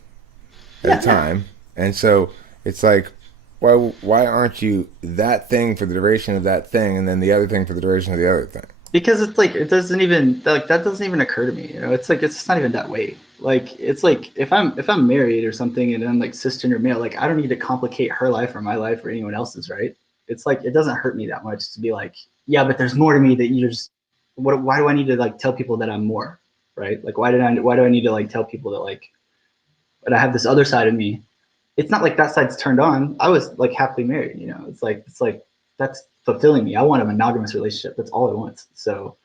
at a time, and so it's like, why aren't you that thing for the duration of that thing, and then the other thing for the duration of the other thing? Because it's like it doesn't even like that doesn't even occur to me. It's like it's not even that way. Like it's like if I'm married or something and I'm like cisgender male, like I don't need to complicate her life or my life or anyone else's, right? It's like it doesn't hurt me that much to be like, yeah, but there's more to me that you just why do I need to like tell people that I'm more, right? Like why do I need to like tell people that like that I have this other side of me? It's not like that side's turned on. I was like happily married, It's like that's fulfilling me. I want a monogamous relationship. That's all I want. So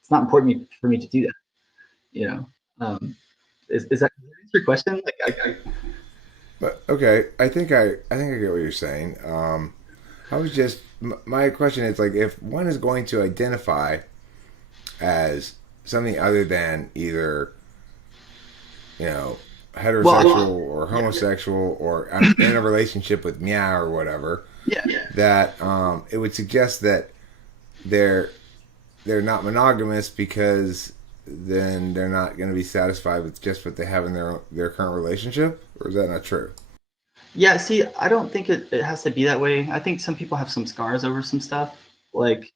it's not important for me to do that, Is that your question? Like But okay, I get what you're saying. I was just my question is like if one is going to identify as something other than either heterosexual or homosexual or in a relationship with meow or whatever, that it would suggest that they're not monogamous because then they're not going to be satisfied with just what they have in their current relationship, or is that not true? Yeah, see, I don't think it has to be that way. I think some people have some scars over some stuff. Like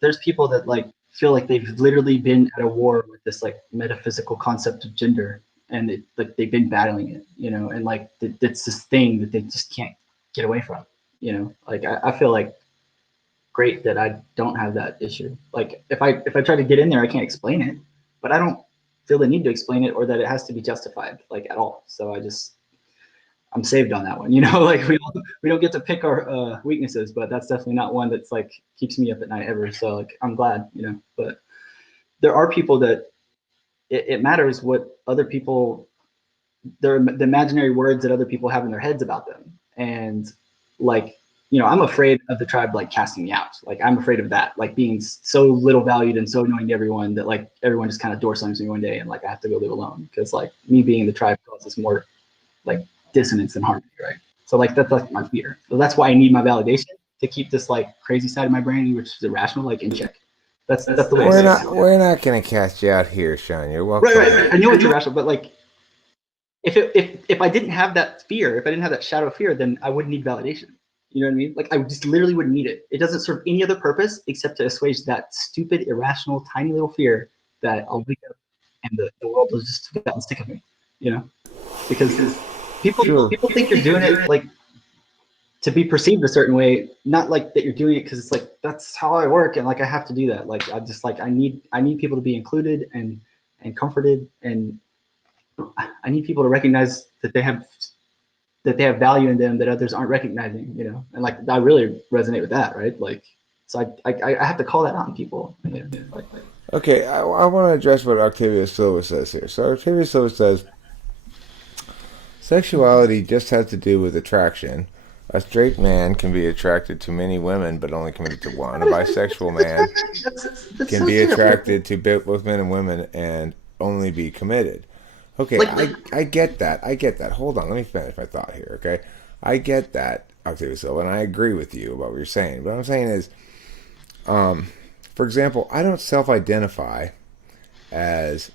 there's people that like feel like they've literally been at a war with this like metaphysical concept of gender, and like they've been battling it, and like it's this thing that they just can't get away from, Like I feel like great that I don't have that issue. Like if I try to get in there, I can't explain it, but I don't feel the need to explain it or that it has to be justified like at all. So I'm saved on that one. You know, like we don't get to pick our weaknesses, but that's definitely not one that's like keeps me up at night ever. So like I'm glad, you know. But there are people that it matters what other people, the imaginary words that other people have in their heads about them, and like, you know, I'm afraid of the tribe like casting me out. Like I'm afraid of that, like being so little valued and so annoying to everyone that like everyone just kind of door slams me one day and like I have to go live alone because like me being in the tribe causes more like dissonance and harmony, right? So like that's like my fear. So that's why I need my validation to keep this like crazy side of my brain, which is irrational, like in check. That's the way. We're not gonna cast you out here, Sean. You're welcome. Right. I know it's irrational, but like if I didn't have that fear, if I didn't have that shadow of fear, then I wouldn't need validation. You know what I mean? Like I just literally wouldn't need it. It doesn't serve any other purpose except to assuage that stupid, irrational, tiny little fear that I'll wake up and the world will just get sick of me. You know, because people think you're doing it like to be perceived a certain way, not like that you're doing it because it's like that's how I work and like I have to do that. Like I just like I need people to be included and comforted, and I need people to recognize that they have value in them that others aren't recognizing, you know. And like I really resonate with that, right? Like so I have to call that out in people. You know? Okay, I want to address what Octavia Silva says here. So Octavia Silva says sexuality just has to do with attraction. A straight man can be attracted to many women, but only committed to one. A bisexual man can be attracted to both men and women and only be committed. Okay, I get that. I get that. Hold on, let me finish my thought here, okay? I get that, Octavia Silva, and I agree with you about what you're saying. What I'm saying is, for example, I don't self-identify as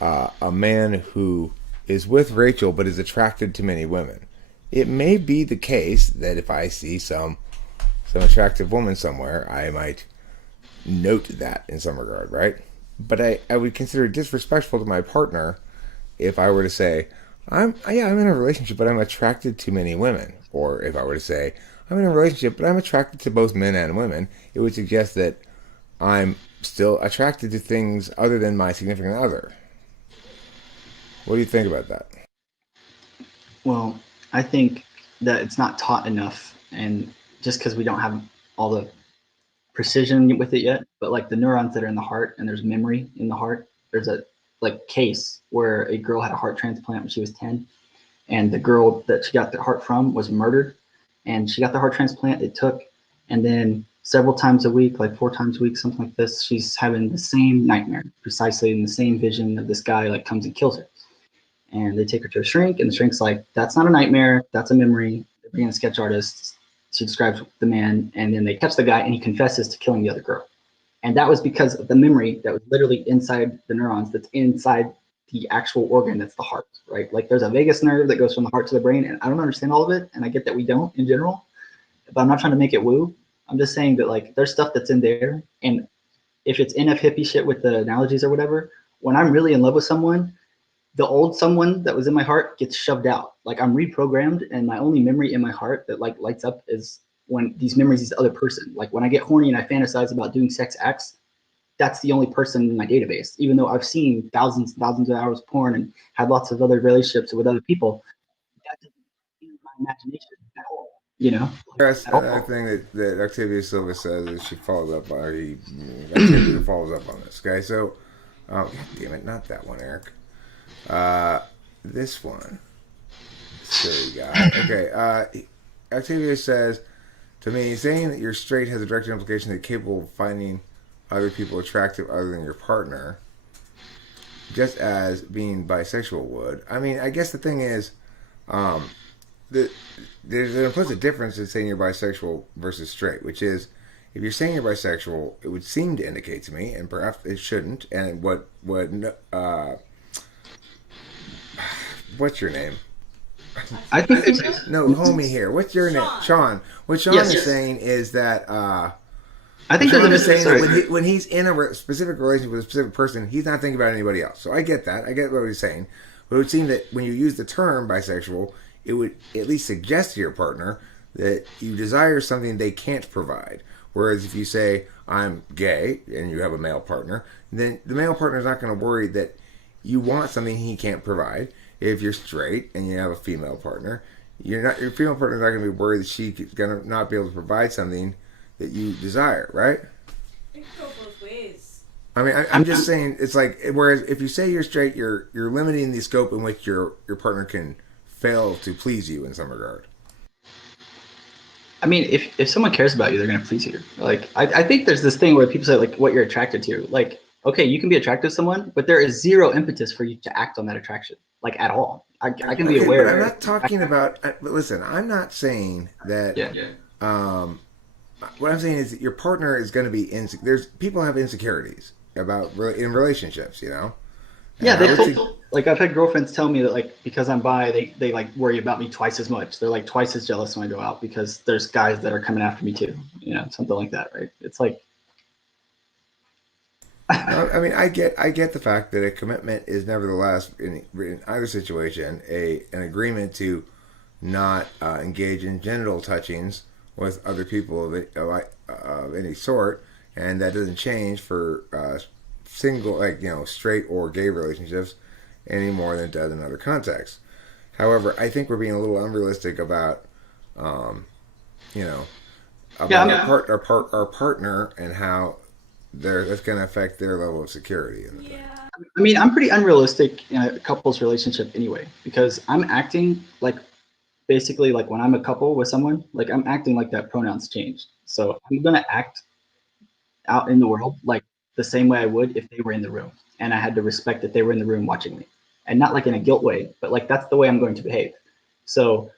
a man who is with Rachel but is attracted to many women. It may be the case that if I see some attractive woman somewhere, I might note that in some regard, right? But I would consider it disrespectful to my partner if I were to say, I'm in a relationship, but I'm attracted to many women. Or if I were to say, I'm in a relationship, but I'm attracted to both men and women, it would suggest that I'm still attracted to things other than my significant other. What do you think about that? Well, I think that it's not taught enough, and just because we don't have all the precision with it yet, but like the neurons that are in the heart and there's memory in the heart, there's a like case where a girl had a heart transplant when she was 10, and the girl that she got the heart from was murdered, and she got the heart transplant it took, and then several times a week, like 4 times a week, something like this, she's having the same nightmare, precisely in the same vision of this guy like comes and kills her. And they take her to a shrink, and the shrink's like, that's not a nightmare, that's a memory. They bring in a sketch artist, she describes the man, and then they catch the guy, and he confesses to killing the other girl. And that was because of the memory that was literally inside the neurons, that's inside the actual organ, that's the heart, right? Like there's a vagus nerve that goes from the heart to the brain, and I don't understand all of it, and I get that we don't in general, but I'm not trying to make it woo. I'm just saying that like there's stuff that's in there, and if it's enough hippie shit with the analogies or whatever, when I'm really in love with someone, the old someone that was in my heart gets shoved out. Like I'm reprogrammed, and my only memory in my heart that like lights up is when these memories, this other person. Like when I get horny and I fantasize about doing sex acts, that's the only person in my database. Even though I've seen thousands and thousands of hours of porn and had lots of other relationships with other people, that doesn't in my imagination at all. You know? That's another thing that Octavia Silva says is she follows up on, Octavia follows up on this. Okay, so, God damn it, not that one, Eric. This one. Silly guy. Okay, Octavia says, to me, saying that you're straight has a direct implication that you're capable of finding other people attractive other than your partner, just as being bisexual would. I mean, I guess the thing is, there's an implicit difference in saying you're bisexual versus straight, which is, if you're saying you're bisexual, it would seem to indicate to me, and perhaps it shouldn't, and what's your name? I think it's no, homie here. What's your name? Sean. What Sean is saying is that I think Sean is saying that when he's in a specific relationship with a specific person, he's not thinking about anybody else. So I get that. I get what he's saying. But it would seem that when you use the term bisexual, it would at least suggest to your partner that you desire something they can't provide. Whereas if you say, I'm gay, and you have a male partner, then the male partner is not going to worry that you want something he can't provide. if you're straight and you have a female partner, your female partner's not going to be worried that she's going to not be able to provide something that you desire, right? It can go both ways. I mean, I'm just saying it's like, whereas if you say you're straight, you're limiting the scope in which your partner can fail to please you in some regard. I mean, if someone cares about you, they're gonna please you. Like I think there's this thing where people say like what you're attracted to. Like, okay, you can be attracted to someone, but there is zero impetus for you to act on that attraction, like at all. I can be Okay, aware. but I'm not talking about. But listen, I'm not saying that. Yeah. What I'm saying is that your partner is going to be insecure. There's people have insecurities about in relationships, you know. Yeah, And I they would told, like I've had girlfriends tell me that like because I'm bi, they like worry about me twice as much. They're like twice as jealous when I go out because there's guys that are coming after me too. You know, something like that, right? It's like I mean, I get the fact that a commitment is nevertheless in either situation an agreement to not engage in genital touchings with other people of any sort, and that doesn't change for single, like, straight or gay relationships any more than it does in other contexts. However, I think we're being a little unrealistic about you know about our partner and how that's going to affect their level of security. Yeah. I mean, I'm pretty unrealistic in a couple's relationship anyway, because I'm acting like basically like when I'm a couple with someone, like I'm acting like that pronouns changed. So I'm gonna act out in the world like the same way I would if they were in the room, and I had to respect that they were in the room watching me, and not like in a guilt way, but like that's the way I'm going to behave. So,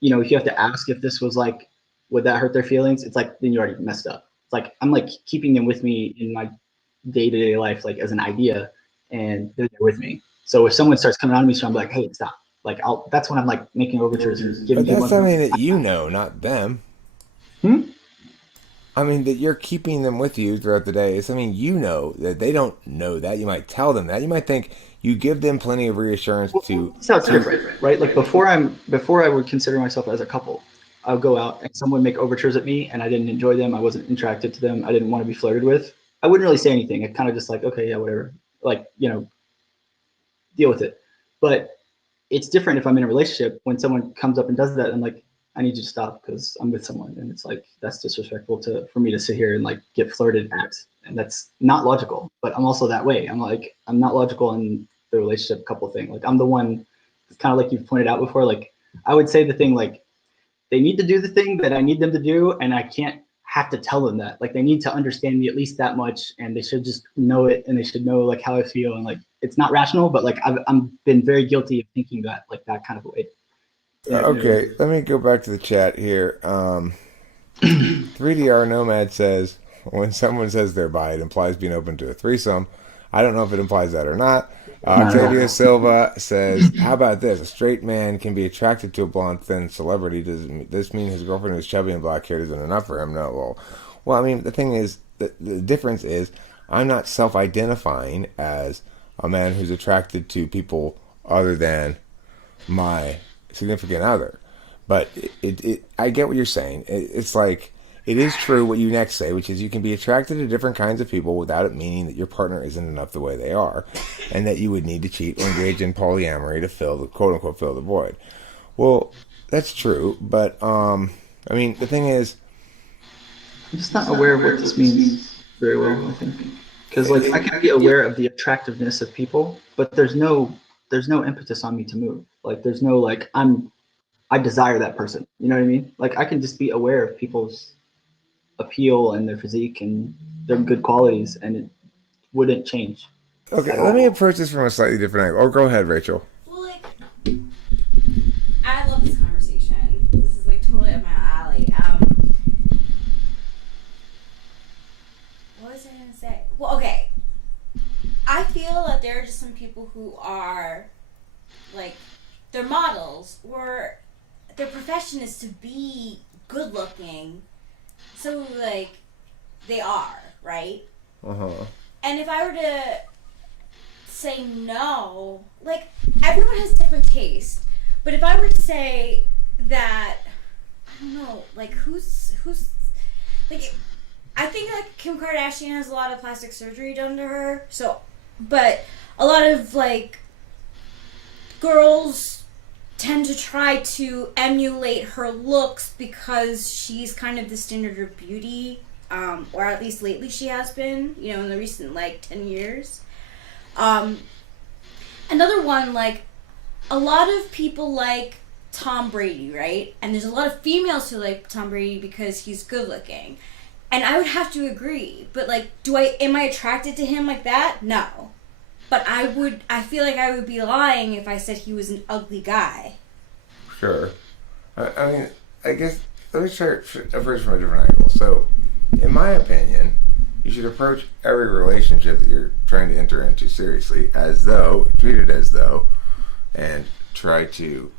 if you have to ask if this was like, would that hurt their feelings? It's like then you already messed up. It's like I'm like keeping them with me in my day-to-day life, like as an idea, and they're there with me. So if someone starts coming on to me, so I'm like, hey, stop. Like that's when I'm like making overtures and giving But that's people. something that you know, not them. Hmm? I mean, that you're keeping them with you throughout the day. It's something you know that they don't know that. You might tell them that. You might think you give them plenty of reassurance to. So it's different, right? Like before I would consider myself as a couple, I would go out and someone would make overtures at me and I didn't enjoy them. I wasn't attracted to them. I didn't want to be flirted with. I wouldn't really say anything. I kind of just like, okay, yeah, whatever. Like, deal with it. But it's different if I'm in a relationship when someone comes up and does that. I'm like, I need you to stop because I'm with someone, and it's like that's disrespectful for me to sit here and like get flirted at, and that's not logical. But I'm also that way. I'm like I'm not logical in the relationship couple thing. Like I'm the one, kind of like you've pointed out before. Like I would say the thing like they need to do the thing that I need them to do, and I can't have to tell them that. Like they need to understand me at least that much, and they should just know it, and they should know like how I feel, and like it's not rational, but like I'm been very guilty of thinking that like that kind of way. Okay, let me go back to the chat here. 3DR Nomad says, when someone says they're bi, it implies being open to a threesome. I don't know if it implies that or not. Octavio Silva says, how about this? A straight man can be attracted to a blonde, thin celebrity. Does this mean his girlfriend who's chubby and black haired isn't enough for him? No. Well, I mean, the thing is, the difference is, I'm not self-identifying as a man who's attracted to people other than my significant other. But I get what you're saying. It's like, it is true what you next say, which is you can be attracted to different kinds of people without it meaning that your partner isn't enough the way they are, and that you would need to cheat or engage in polyamory to fill the quote unquote fill the void. Well, that's true, but I mean, the thing is, I'm just not aware of what this means very well, I think, because like I can be aware of the attractiveness of people, but there's no impetus on me to move. Like there's no like I desire that person. You know what I mean? Like I can just be aware of people's appeal and their physique and their good qualities, and it wouldn't change. Okay, let me approach this from a slightly different angle. Oh, go ahead, Rachel. Well, like, I love this conversation. This is like totally up my alley. What was I gonna say? Well, okay. I feel that there are just some people who are like they're models, or their profession is to be good looking. So like they are, right? And if I were to say no, like everyone has different taste, but if I were to say that, I don't know, like who's like, I think like Kim Kardashian has a lot of plastic surgery done to her, so, but a lot of like girls tend to try to emulate her looks because she's kind of the standard of beauty, or at least lately she has been, in the recent, 10 years. Another one, a lot of people like Tom Brady, right? And there's a lot of females who like Tom Brady because he's good looking. And I would have to agree. But, am I attracted to him like that? No. But I feel like I would be lying if I said he was an ugly guy. Sure. I mean, I guess, let me start approach from a different angle. So, in my opinion, you should approach every relationship that you're trying to enter into seriously treat it as though, and try to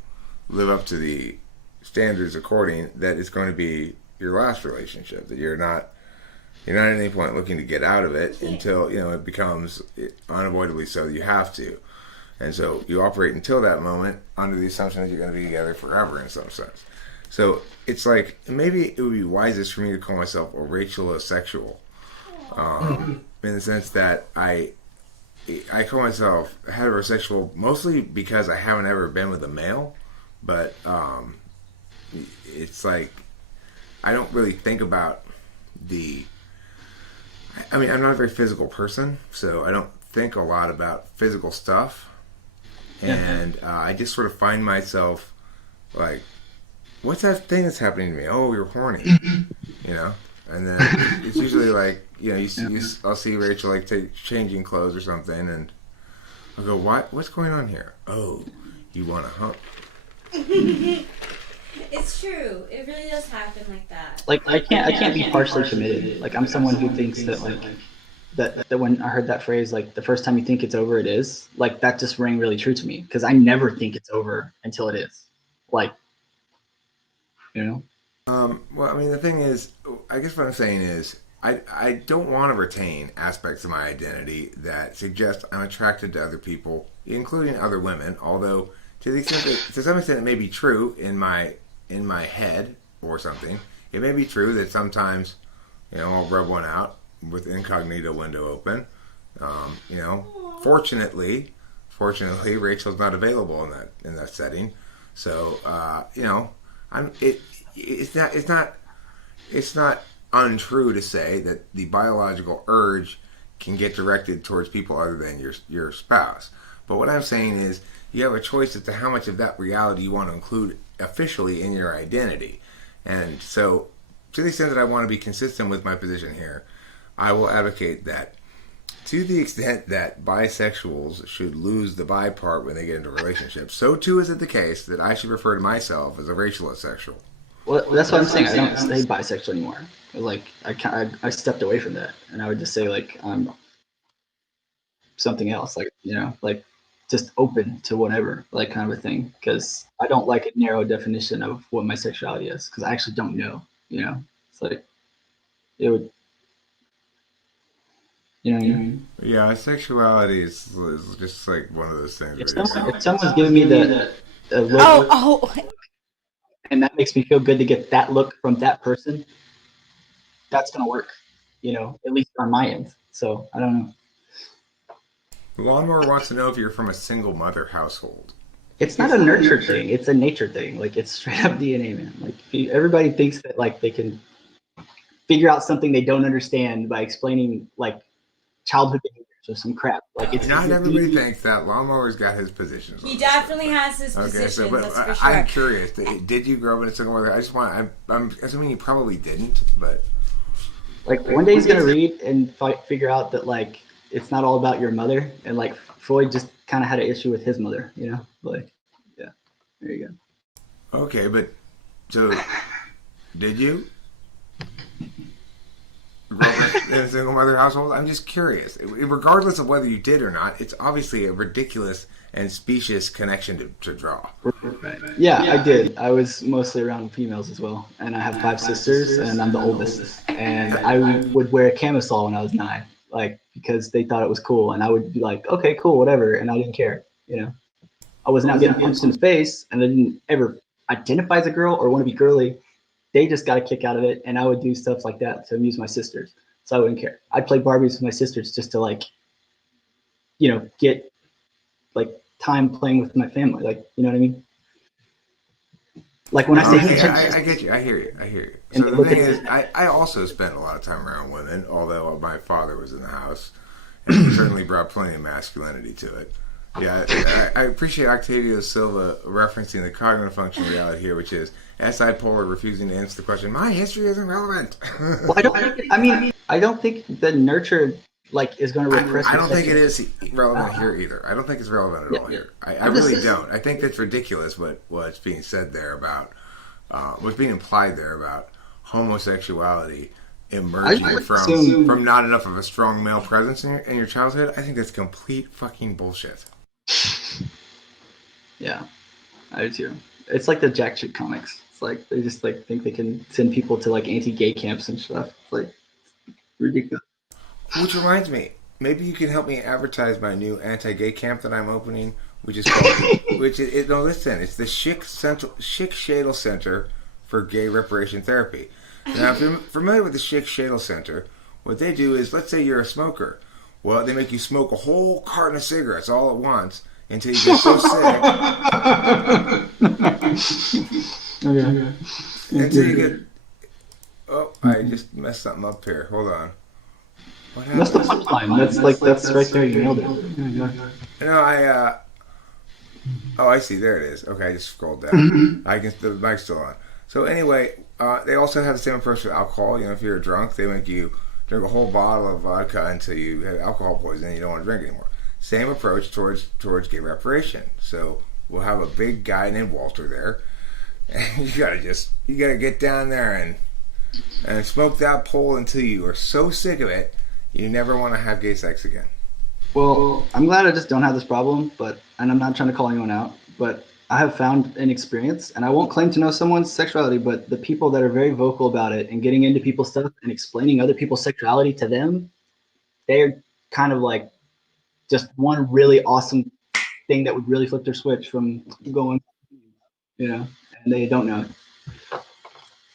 live up to the standards according that it's going to be your last relationship, that you're not at any point looking to get out of it until it becomes unavoidably so that you have to, and so you operate until that moment under the assumption that you're going to be together forever in some sense. So it's like, maybe it would be wisest for me to call myself a Rachel-osexual, in the sense that I call myself heterosexual mostly because I haven't ever been with a male, but it's like I don't really think about I'm not a very physical person, so I don't think a lot about physical stuff, and I just sort of find myself like, what's that thing that's happening to me? Oh, you're horny, and then it's usually like, I'll see Rachel changing clothes or something, and I'll go, what's going on here? Oh, you want to hump? It's true. It really does happen like that. I can't be partially committed. I'm someone who thinks that that when I heard that phrase, the first time you think it's over, it is. That just rang really true to me, because I never think it's over until it is. Well, I mean, the thing is, I guess what I'm saying is, I don't want to retain aspects of my identity that suggest I'm attracted to other people, including other women. Although, to some extent, it may be true in my head or something. It may be true that sometimes, I'll rub one out with incognito window open. Fortunately, Rachel's not available in that setting. So, it's not untrue to say that the biological urge can get directed towards people other than your spouse. But what I'm saying is, you have a choice as to how much of that reality you want to include officially in your identity. And so, to the extent that I want to be consistent with my position here, I will advocate that to the extent that bisexuals should lose the bi part when they get into relationships, so too is it the case that I should refer to myself as a Rachel-osexual. Well, that's what I'm saying. I don't say bisexual anymore. I stepped away from that, and I would just say I'm something else, just open to whatever, kind of a thing. Because I don't like a narrow definition of what my sexuality is, because I actually don't know. It's it would. You know what I mean? Yeah, sexuality is just one of those things. If someone's giving me the look, and that makes me feel good to get that look from that person, that's gonna work. At least on my end. So I don't know. Lawnmower wants to know if you're from a single mother household. It's not a nurture thing. It's a nature thing. It's straight up DNA, man. Everybody thinks that they can figure out something they don't understand by explaining childhood behaviors or some crap. It's not everybody thinks that. Lawnmower's got his positions. He definitely has his positions. Okay, that's for sure. I'm curious. Did you grow up in a single mother? I'm assuming you probably didn't, but one day he's gonna read and figure out that it's not all about your mother, and Freud just kind of had an issue with his mother. Yeah, there you go. Okay, but so did you grow up in a single mother household? I'm just curious. Regardless of whether you did or not, it's obviously a ridiculous and specious connection to draw. Yeah, I did. I was mostly around females as well, and I have 5 sisters, and I'm the oldest. And I would wear a camisole when I was 9, because they thought it was cool, and I would be like, okay, cool, whatever, and I didn't care. I wasn't out getting punched in the face, and I didn't ever identify as a girl or want to be girly. They just got a kick out of it, and I would do stuff like that to amuse my sisters. So I wouldn't care. I'd play Barbies with my sisters just to get time playing with my family. Like, you know what I mean? Like when I say kitchen, I get you. I hear you. I hear you. and So they the look thing at is, I also spent a lot of time around women, although my father was in the house, and he certainly brought plenty of masculinity to it. Yeah, I appreciate Octavio Silva referencing the cognitive function reality here, which is SI Polar refusing to answer the question, my history isn't relevant. well, I don't think the nurture like is going to repress. I don't think it is relevant here either. I don't think it's relevant at all here. I really don't. I think that's ridiculous what's being said there about, what's being implied there about homosexuality emerging from not enough of a strong male presence in your childhood. I think that's complete fucking bullshit. Yeah, I do too. It's like the jack chick comics. It's like they just like think they can send people to like anti-gay camps and stuff. It's like ridiculous. Which reminds me, maybe you can help me advertise my new anti-gay camp that I'm opening, which is called, no, listen, it's the Schick Shadel Center for Gay Reparation Therapy. Now, if you're familiar with the Schick Shadel Center, what they do is, let's say you're a smoker. Well, they make you smoke a whole carton of cigarettes all at once until you get so sick. Okay. Until you get. Oh, I just messed something up here. Hold on. What happened? That's the punchline. That's right there. You nailed it. No, Oh, I see. There it is. Okay, I just scrolled down. The mic's still on. So anyway, they also have the same approach with alcohol. You know, if you're drunk, they make you drink a whole bottle of vodka until you have alcohol poisoning and you don't want to drink anymore. Same approach towards gay reparation. So we'll have a big guy named Walter there, and you gotta get down there and smoke that pole until you are so sick of it you never want to have gay sex again. Well, I'm glad I just don't have this problem, and I'm not trying to call anyone out, but I have found an experience, and I won't claim to know someone's sexuality, but the people that are very vocal about it and getting into people's stuff and explaining other people's sexuality to them, they're kind of like just one really awesome thing that would really flip their switch from going, and they don't know it.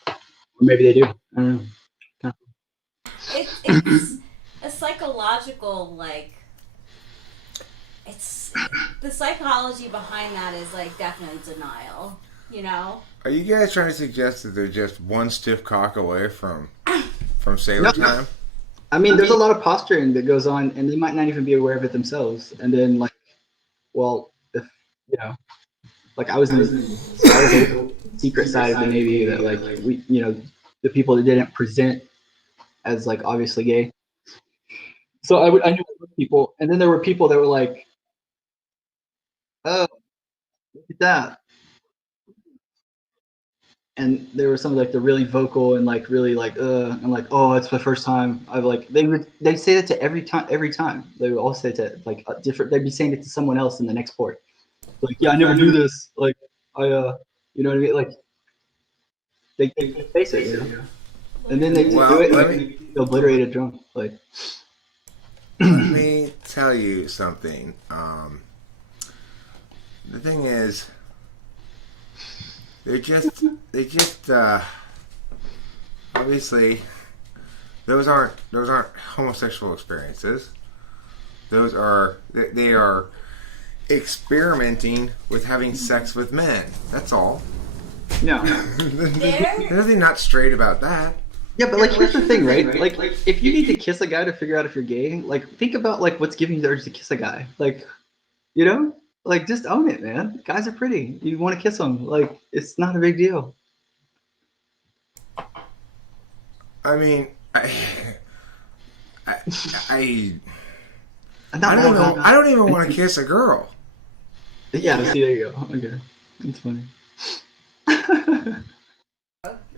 Or maybe they do. I don't know. It's a psychological, like, it's the psychology behind that is like definitely denial, you know? Are you guys trying to suggest that they're just one stiff cock away from sailor time? I mean, there's a lot of posturing that goes on, and they might not even be aware of it themselves. And then, like, well, if like I was in the secret side of the Navy that, like, we, the people that didn't present as like obviously gay. So I knew people, and then there were people that were like, "Oh, look at that," and there were some like the really vocal and like really like and like, "Oh, it's my first time." I've like they say it to every time they would all say it to like a different. They'd be saying it to someone else in the next port. Like, yeah, I never do this. Like, you know what I mean? Like, they face it, and then they do it and they obliterate it drunk. Like, let me tell you something. The thing is, they just obviously those aren't homosexual experiences. They are experimenting with having sex with men. That's all. no. There's nothing not straight about that. Yeah, but like here's the thing, right? Like if you need to kiss a guy to figure out if you're gay, like think about like what's giving you the urge to kiss a guy. Like, like just own it, man. Guys are pretty. You want to kiss them. Like it's not a big deal. I mean, I don't know. I don't even want to kiss a girl. Yeah, see, there you go. Okay, that's funny.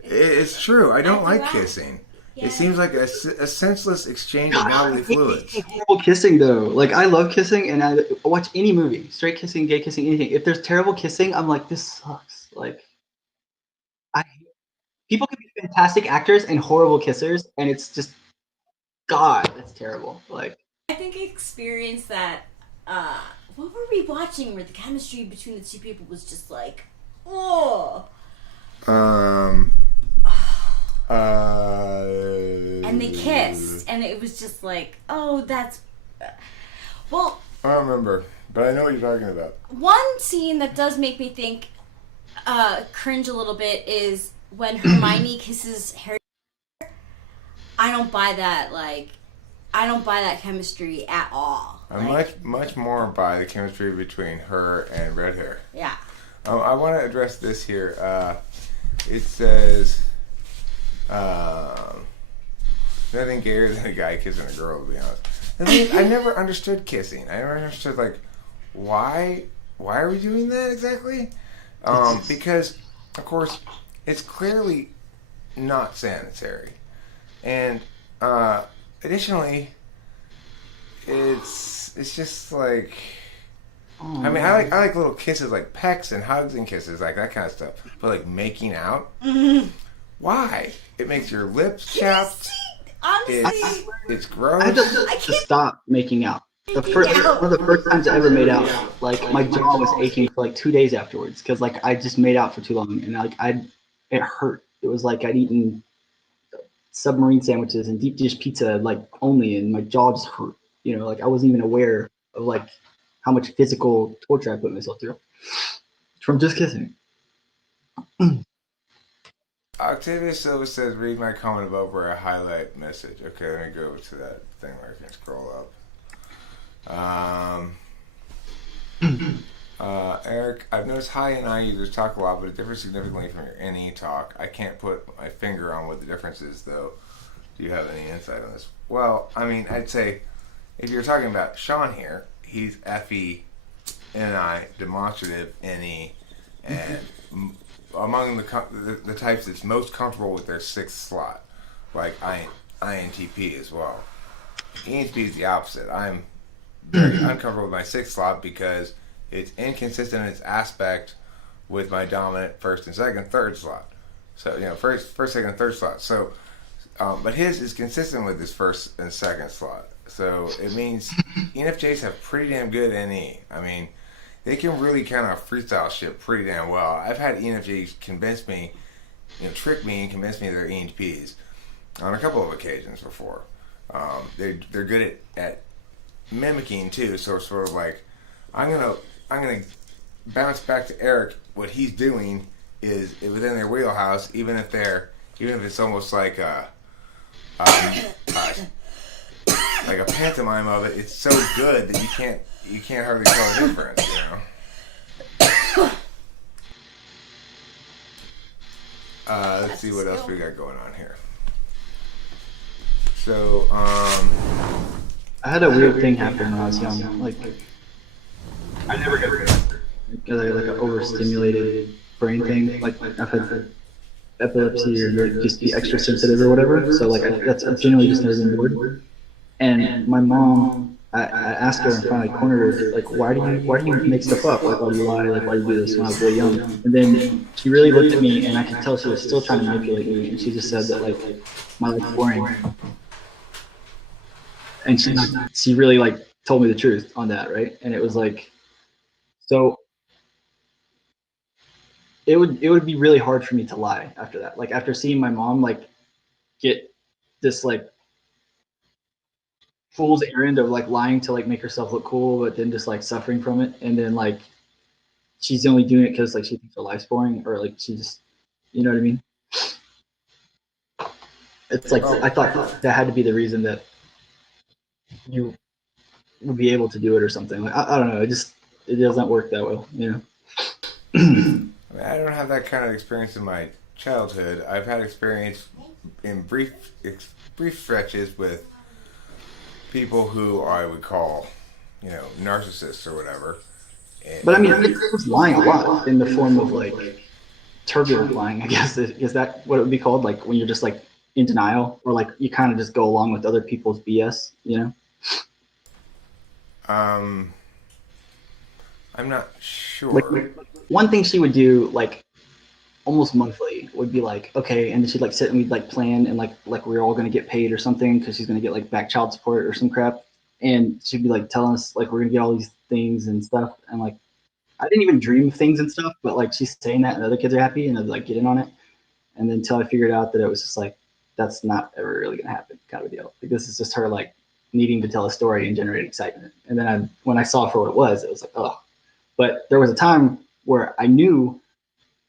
It's true. I don't like that. kissing. Yeah. It seems like a senseless exchange of bodily fluids. Horrible kissing though. Like I love kissing, and I watch any movie, straight kissing, gay kissing, anything. If there's terrible kissing, I'm like, this sucks. Like, people can be fantastic actors and horrible kissers, and it's just, God, that's terrible. Like, I think I experienced that. What were we watching where the chemistry between the two people was just like, oh. And they kissed, and it was just like, oh, that's. Well. I don't remember. But I know what you're talking about. One scene that does make me think cringe a little bit is when Hermione kisses Harry. I don't buy that. Like, I don't buy that chemistry at all. I'm much more by the chemistry between her and Red Hair. Yeah. I want to address this here. It says nothing gayer than a guy kissing a girl. To be honest, I never understood kissing. I never understood like why are we doing that exactly? Because of course it's clearly not sanitary, and additionally, it's just like. I mean, I like little kisses, like pecks and hugs and kisses, like that kind of stuff. But like making out, why? It makes your lips chapped. Honestly, It's gross. I had to stop making out. One of the first times I ever made out, like my jaw was aching for like 2 days afterwards because like I just made out for too long and like it hurt. It was like I'd eaten submarine sandwiches and deep dish pizza like only, and my jaw just hurt. You know, like I wasn't even aware of like how much physical torture I put myself through from just kissing. Octavia Silva says, "Read my comment above where I highlight message." Okay, let me go to that thing where I can scroll up. Eric, I've noticed high NI users talk a lot, but it differs significantly from your NE talk. I can't put my finger on what the difference is, though. Do you have any insight on this? Well, I mean, I'd say if you're talking about Sean here, he's FE, NI, demonstrative NE, and among the types that's most comfortable with their sixth slot, like INTP as well. ENTP is the opposite. I'm very uncomfortable with my sixth slot because it's inconsistent in its aspect with my dominant first and second, third slot. So, you know, first, second, third slot. So, but his is consistent with his first and second slot. So it means ENFJs have pretty damn good NE. I mean, they can really kind of freestyle shit pretty damn well. I've had ENFJs convince me, trick me and convince me they're ENTPs on a couple of occasions before. They're good at mimicking too. So it's sort of like, I'm gonna bounce back to Eric. What he's doing is within their wheelhouse, even if it's almost like like a pantomime of it. It's so good that you can't hardly tell the difference, Let's see what else we got going on here. So, I had a weird thing happen when I was young. Like, I never got rid of it because I had like an overstimulated brain thing. Like, I've had epilepsy or like, just be extra sensitive or whatever. So like, I've generally just never been bored. And my mom, I asked her and finally cornered her, like, why do you make stuff up? Like, why do you lie? Like, why do you do this when I was really young? And then she really looked at me, and I could tell she was still trying to manipulate me. And she just said that like my life's boring. And she really like told me the truth on that, right? And it was like, so it would be really hard for me to lie after that. Like after seeing my mom like get this like fool's errand of like lying to like make herself look cool, but then just like suffering from it, and then like she's only doing it because like she thinks her life's boring, or like she just, you know what I mean? It's like I thought that had to be the reason that you would be able to do it or something. Like I don't know, it doesn't work that well, you know. I mean, I don't have that kind of experience in my childhood. I've had experience in brief stretches with people who I would call, narcissists or whatever. But I mean, I was lying a lot in the form of like turbulent lying, I guess. Is that what it would be called? Like when you're just like in denial, or like you kind of just go along with other people's BS, you know? I'm not sure. Like, one thing she would do, like almost monthly, would be like, okay, and then she'd like sit and we'd like plan, and like we were all gonna get paid or something because she's gonna get like back child support or some crap, and she'd be like telling us like we're gonna get all these things and stuff, and like I didn't even dream of things and stuff, but like she's saying that and other kids are happy, and I'd like get in on it, and then until I figured out that it was just like that's not ever really gonna happen, kind of a deal. Like this is just her like needing to tell a story and generate excitement. And then when I saw it for what it was like, oh. But there was a time where I knew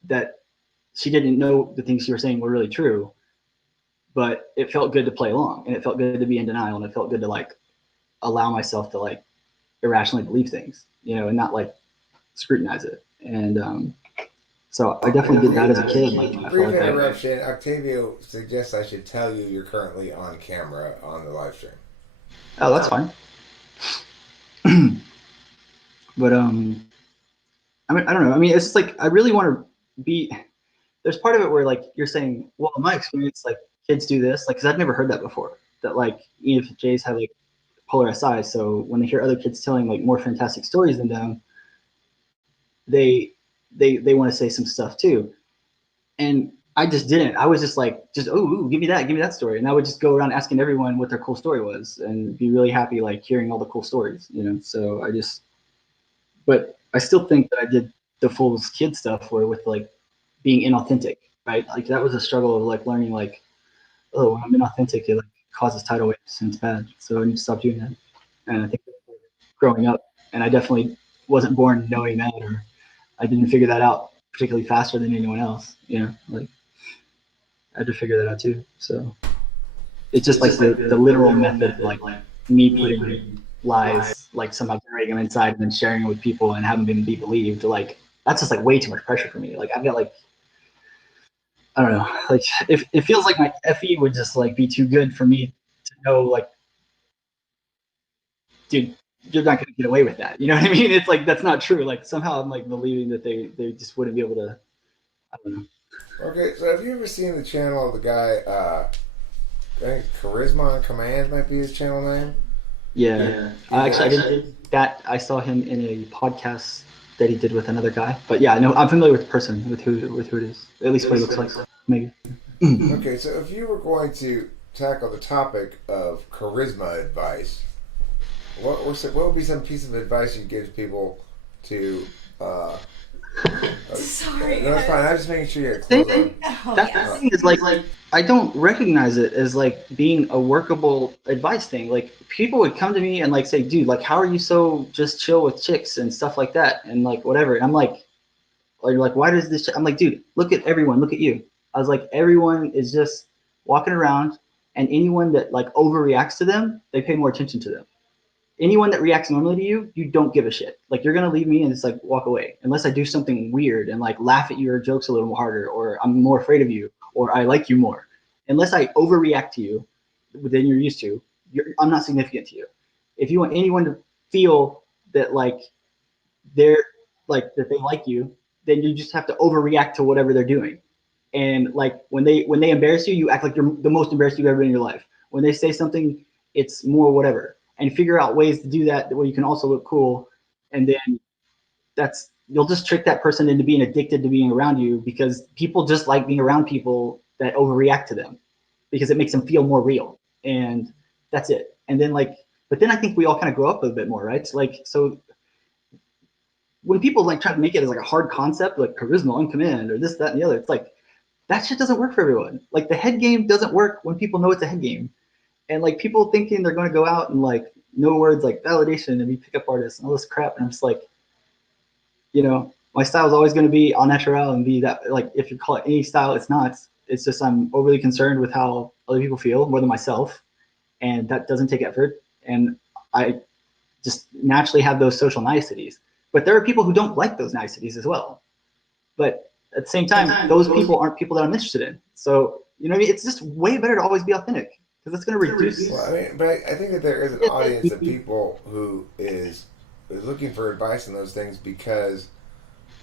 that she didn't know the things she was saying were really true, but it felt good to play along, and it felt good to be in denial, and it felt good to like allow myself to like irrationally believe things, and not like scrutinize it. And so I definitely did that as a kid. Like, I Brief felt like interruption. Octavio suggests I should tell you you're currently on camera on the live stream. Oh, that's fine. But I mean, I don't know. I mean, it's just like I really want to be. There's part of it where like you're saying, well, in my experience, like kids do this, like, because I've never heard that before. That like ENFJs have like polar SI, so when they hear other kids telling like more fantastic stories than them, they want to say some stuff too. And I just didn't. I was just like, ooh, give me that story. And I would just go around asking everyone what their cool story was and be really happy like hearing all the cool stories, So but I still think that I did the Fool's Kid stuff where with like being inauthentic, right? Like that was a struggle of like learning like, oh, when I'm inauthentic, it like causes tidal waves and it's bad. So I need to stop doing that. And I think growing up, and I definitely wasn't born knowing that, or I didn't figure that out particularly faster than anyone else. Like I had to figure that out too. So it's just like the literal method, like me putting lies, like somehow generating them inside and then sharing it with people and having them be believed. Like that's just like way too much pressure for me. Like I've got like, I don't know, like if it feels like my FE would just like be too good for me to know, like, dude, you're not going to get away with that. You know what I mean? It's like, that's not true. Like somehow I'm like believing that they just wouldn't be able to, I don't know. Okay, so have you ever seen the channel of the guy, I think Charisma on Command might be his channel name? Yeah. Actually, I didn't that. I saw him in a podcast that he did with another guy. But yeah, no, I'm familiar with the person, with who it is. At least what he looks like, maybe. Okay, so if you were going to tackle the topic of charisma advice, what would be some piece of advice you'd give people to? Sorry. No, it's fine. I'm just making sure you have clothes on. Oh, That's yes. the thing is like I don't recognize it as like being a workable advice thing. Like people would come to me and like say, dude, like how are you so just chill with chicks and stuff like that and like whatever. And I'm like, or you're like, why does this? I'm like, dude, look at everyone. Look at you. I was like, everyone is just walking around, and anyone that like overreacts to them, they pay more attention to them. Anyone that reacts normally to you, you don't give a shit. Like you're gonna leave me and just like walk away, unless I do something weird and like laugh at your jokes a little more harder, or I'm more afraid of you, or I like you more. Unless I overreact to you than you're used to, I'm not significant to you. If you want anyone to feel that like they're like that they like you, then you just have to overreact to whatever they're doing. And like when they embarrass you, you act like you're the most embarrassed you've ever been in your life. When they say something, it's more whatever. And figure out ways to do that where you can also look cool. And then you'll just trick that person into being addicted to being around you, because people just like being around people that overreact to them because it makes them feel more real. And that's it. And then but then I think we all kind of grow up a bit more, right? So when people like try to make it as like a hard concept, like charisma on command or this, that, and the other, it's like that shit doesn't work for everyone. Like the head game doesn't work when people know it's a head game. And like people thinking they're going to go out and like know words like validation and be pickup artists and all this crap. And I'm just like, my style is always going to be au naturel and be that, like, if you call it any style, it's not. It's just I'm overly concerned with how other people feel more than myself. And that doesn't take effort. And I just naturally have those social niceties. But there are people who don't like those niceties as well. But at the same time, those people aren't people that I'm interested in. So, it's just way better to always be authentic, because it's going to reduce. Well, I mean, but I think that there is an audience of people who is looking for advice on those things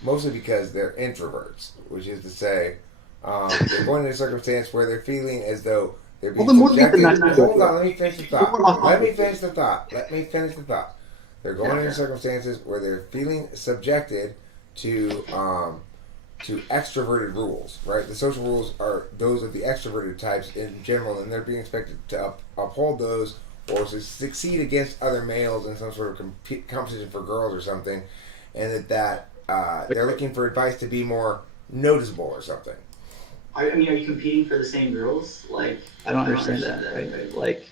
mostly because they're introverts, which is to say, they're going in a circumstance where they're feeling as though they're being subjected. Hold on, let me finish the thought. Let me finish the thought. They're going into circumstances where they're feeling subjected to extroverted rules, right? The social rules are those of the extroverted types in general, and they're being expected to uphold those or to succeed against other males in some sort of competition for girls or something, and that they're looking for advice to be more noticeable or something. Are you competing for the same girls? Like, I don't understand that. Right? Like,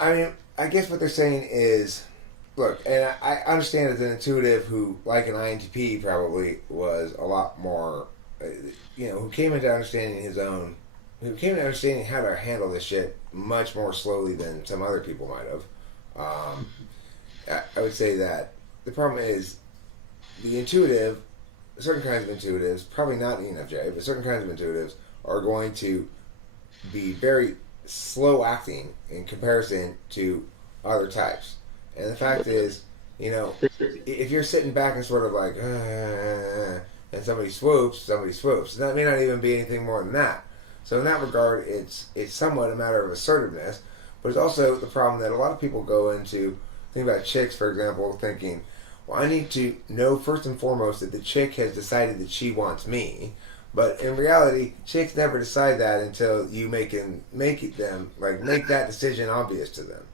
I mean, I guess what they're saying is, look, and I understand as an intuitive who, like an INTP, probably was a lot more, who came into understanding his own, who came into understanding how to handle this shit much more slowly than some other people might have. I would say that the problem is the intuitive, certain kinds of intuitives, probably not ENFJ, but certain kinds of intuitives are going to be very slow acting in comparison to other types. And the fact is, if you're sitting back and sort of like, and somebody swoops, somebody swoops. And that may not even be anything more than that. So in that regard, it's somewhat a matter of assertiveness, but it's also the problem that a lot of people go into. Think about chicks, for example, thinking, well, I need to know first and foremost that the chick has decided that she wants me. But in reality, chicks never decide that until you make that decision obvious to them.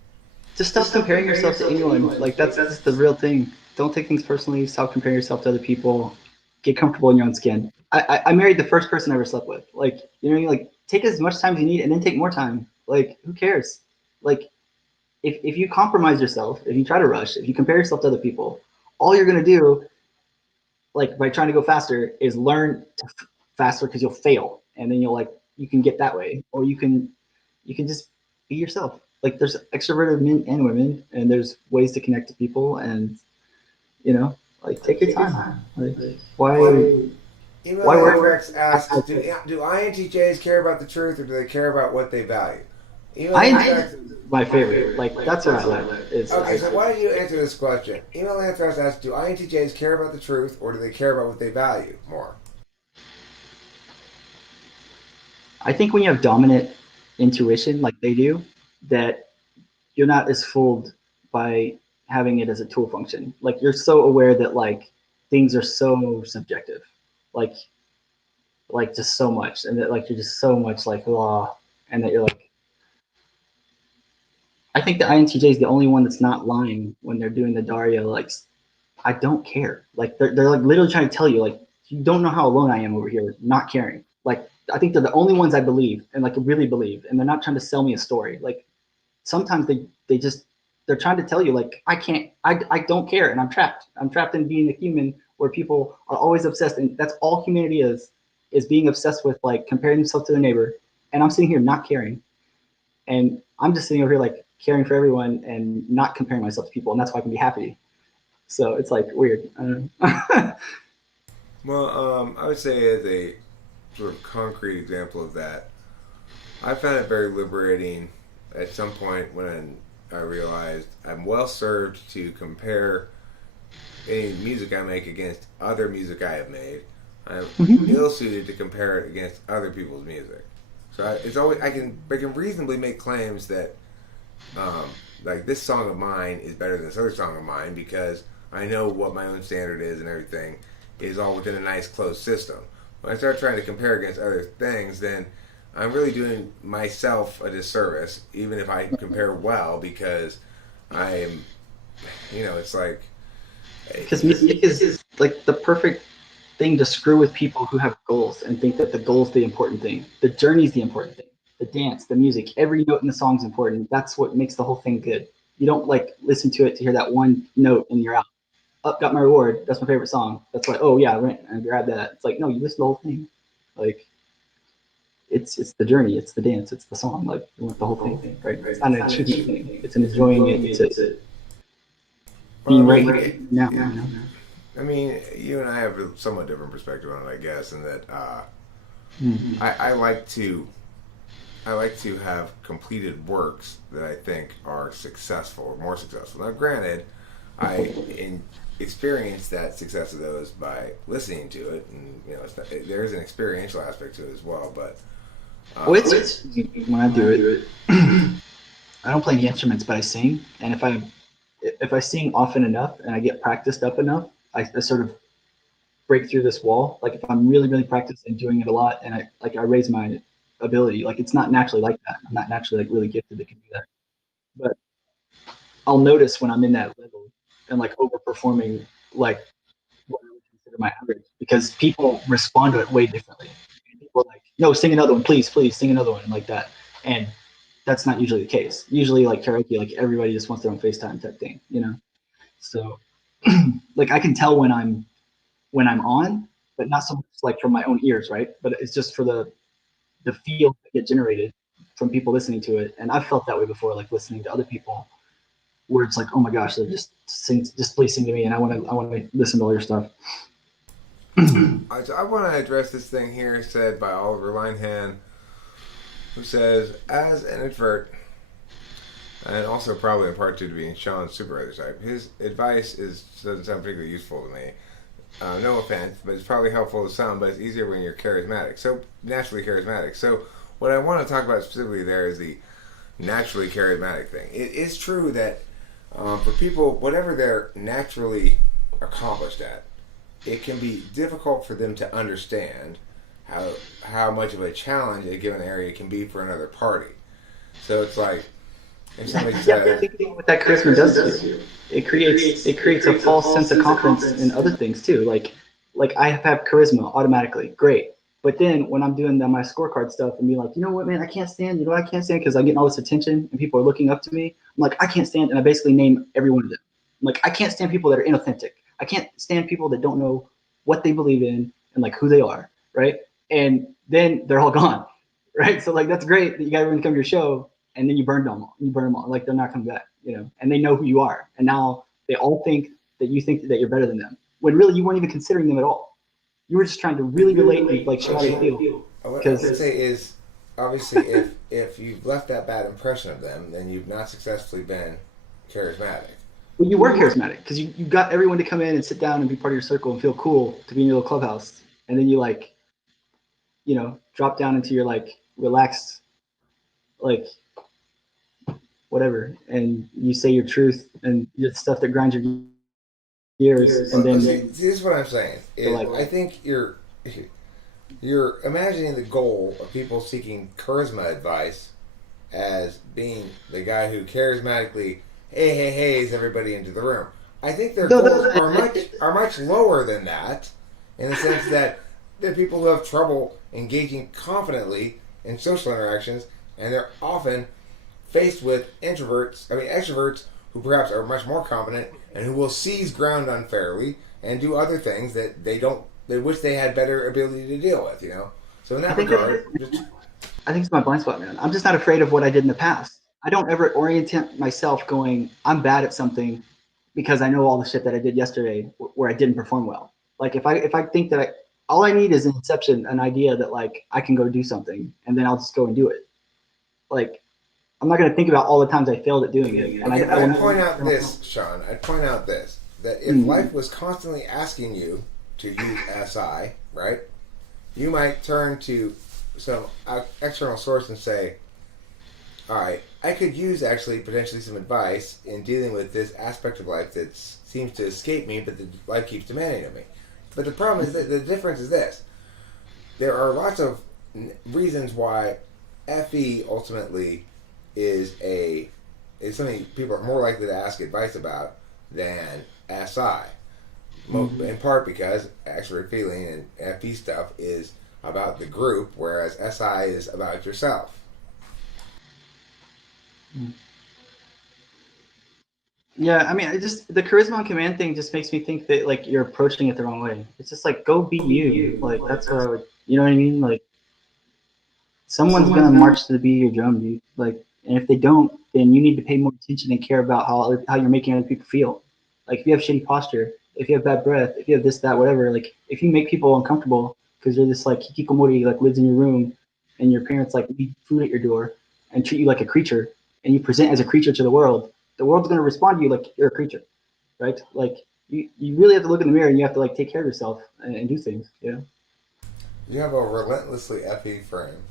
Just stop comparing yourself to anyone. Like that's the real thing. Don't take things personally. Stop comparing yourself to other people. Get comfortable in your own skin. I married the first person I ever slept with. Like, like take as much time as you need and then take more time. Like, who cares? Like, if you compromise yourself, if you try to rush, if you compare yourself to other people, all you're gonna do, like by trying to go faster, is learn to faster because you'll fail, and then you can get that way, or you can just be yourself. Like there's extroverted men and women, and there's ways to connect to people, and like take your time. Like why Anthrax asks, do INTJs care about the truth or do they care about what they value? I my favorite. Like that's what I like. Okay, so why don't you answer this question? Email Anthrax asks, do INTJs care about the truth or do they care about what they value more? I think when you have dominant intuition like they do, that you're not as fooled by having it as a tool function. Like you're so aware that like things are so subjective, like just so much, and that like you're just so much like law, and that you're like. I think the INTJ is the only one that's not lying when they're doing the Daria. Like, I don't care. Like they're like literally trying to tell you like you don't know how alone I am over here, not caring. Like I think they're the only ones I believe and like really believe, and they're not trying to sell me a story. Like sometimes they're trying to tell you like I don't care, and I'm trapped in being a human where people are always obsessed, and that's all humanity is being obsessed with like comparing themselves to their neighbor, and I'm sitting here not caring, and I'm just sitting over here like caring for everyone and not comparing myself to people, and that's why I can be happy. So it's like weird. I don't know. Well, I would say as a sort of concrete example of that, I found it very liberating at some point when I realized I'm well served to compare any music I make against other music I have made. I'm ill suited to compare it against other people's music. So it's always I can reasonably make claims that like this song of mine is better than this other song of mine because I know what my own standard is and everything is all within a nice closed system. When I start trying to compare against other things, then I'm really doing myself a disservice, even if I compare well, because I'm, it's like. Because music is like the perfect thing to screw with people who have goals and think that the goal's the important thing. The journey's the important thing. The dance, the music, every note in the song's important. That's what makes the whole thing good. You don't like listen to it to hear that one note and you're out. Up, got my reward. That's my favorite song. That's why. Oh yeah, I went and grabbed that. It's like no, you listen to the whole thing. Like it's the journey, it's the dance, it's the song. Like you want the whole thing, right? It's not an achievement thing. It's an enjoying it. It's being right now. I mean, you and I have a somewhat different perspective on it, I guess, in that I like to have completed works that I think are successful or more successful. Now, granted, I experienced that success of those by listening to it, and there is an experiential aspect to it as well. But it's when I do it, I don't play any instruments, but I sing, and if I sing often enough and I get practiced up enough, I sort of break through this wall. Like if I'm really, really practiced and doing it a lot, and I raise my ability. Like it's not naturally like that. I'm not naturally like really gifted that can do that. But I'll notice when I'm in that level and like overperforming like what I would consider my average, because people respond to it way differently. People are like, no, sing another one, please, sing another one, like that. And that's not usually the case. Usually like karaoke, like everybody just wants their own FaceTime type thing, you know? So like I can tell when I'm on, but not so much like from my own ears, right? But it's just for the feel that get generated from people listening to it. And I've felt that way before, like listening to other people where it's like, oh my gosh, they're just please sing to me and I wanna listen to all your stuff. I want to address this thing here said by Oliver Linehan, who says, as an introvert, and also probably in part due to being Sean's supervisor type, his advice doesn't sound particularly useful to me. No offense, but it's probably helpful to some, but it's easier when you're charismatic. So, naturally charismatic. So, what I want to talk about specifically there is the naturally charismatic thing. It is true that for people, whatever they're naturally accomplished at, it can be difficult for them to understand how much of a challenge a given area can be for another party. So it's like if somebody says, What that charisma does to you, it creates a false sense of confidence in other things too. Like I have charisma automatically, great. But then when I'm doing my scorecard stuff and be like, you know what, man, I can't stand, you know what I can't stand, because I'm getting all this attention and people are looking up to me. I'm like, I can't stand, and I basically name every one of them. I'm like, I can't stand people that are inauthentic. I can't stand people that don't know what they believe in and like who they are, right? And then they're all gone, right? So like that's great that you got everyone to come to your show, and then you burn them all. Like they're not coming back, you know. And they know who you are, and now they all think that you think that you're better than them, when really you weren't even considering them at all. You were just trying to really relate and like show how they feel. what I would say is, obviously, if you've left that bad impression of them, then you've not successfully been charismatic. Well, you were charismatic because you got everyone to come in and sit down and be part of your circle and feel cool to be in your little clubhouse. And then you like, you know, drop down into your like relaxed, like whatever, and you say your truth and the stuff that grinds your gears. And then see, this is what I'm saying. I think you're imagining the goal of people seeking charisma advice as being the guy who charismatically hey, everybody into the room. I think their goals are much lower than that, in the sense that they're people who have trouble engaging confidently in social interactions, and they're often faced with extroverts who perhaps are much more confident and who will seize ground unfairly and do other things that they wish they had better ability to deal with, you know? So in that regard, I think it's my blind spot, man. I'm just not afraid of what I did in the past. I don't ever orient myself going, I'm bad at something because I know all the shit that I did yesterday where I didn't perform well. Like if I think that all I need is an inception, an idea that like I can go do something, and then I'll just go and do it. Like I'm not going to think about all the times I failed at doing it. And I'd point out this, Sean. I'd point out this, that if life was constantly asking you to use SI, right, you might turn to some external source and say, all right, I could use actually potentially some advice in dealing with this aspect of life that seems to escape me, but the life keeps demanding of me. But the problem is that the difference is this. There are lots of reasons why FE ultimately is something people are more likely to ask advice about than SI. In part because extrovert feeling and FE stuff is about the group, whereas SI is about yourself. Yeah, I mean, the charisma on command thing just makes me think that like you're approaching it the wrong way. It's just like go be you. Like that's what I would, you know what I mean? Like someone's gonna march to the beat of your drum, dude. Like, and if they don't, then you need to pay more attention and care about how you're making other people feel. Like if you have shitty posture, if you have bad breath, if you have this, that, whatever, like if you make people uncomfortable because you're this like hikikomori, like lives in your room, and your parents like leave food at your door and treat you like a creature, and you present as a creature to the world's gonna respond to you like you're a creature, right? Like you really have to look in the mirror and you have to like take care of yourself and do things, you know? You have a relentlessly FE frame.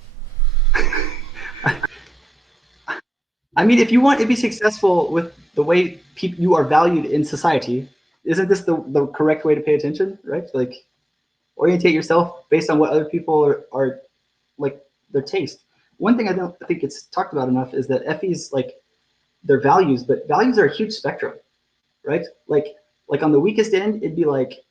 I mean, if you want to be successful with the way you are valued in society, isn't this the correct way to pay attention, right? Like, orientate yourself based on what other people are like their taste. One thing I don't think it's talked about enough is that FE's like their values, but values are a huge spectrum, right? Like on the weakest end, it'd be like,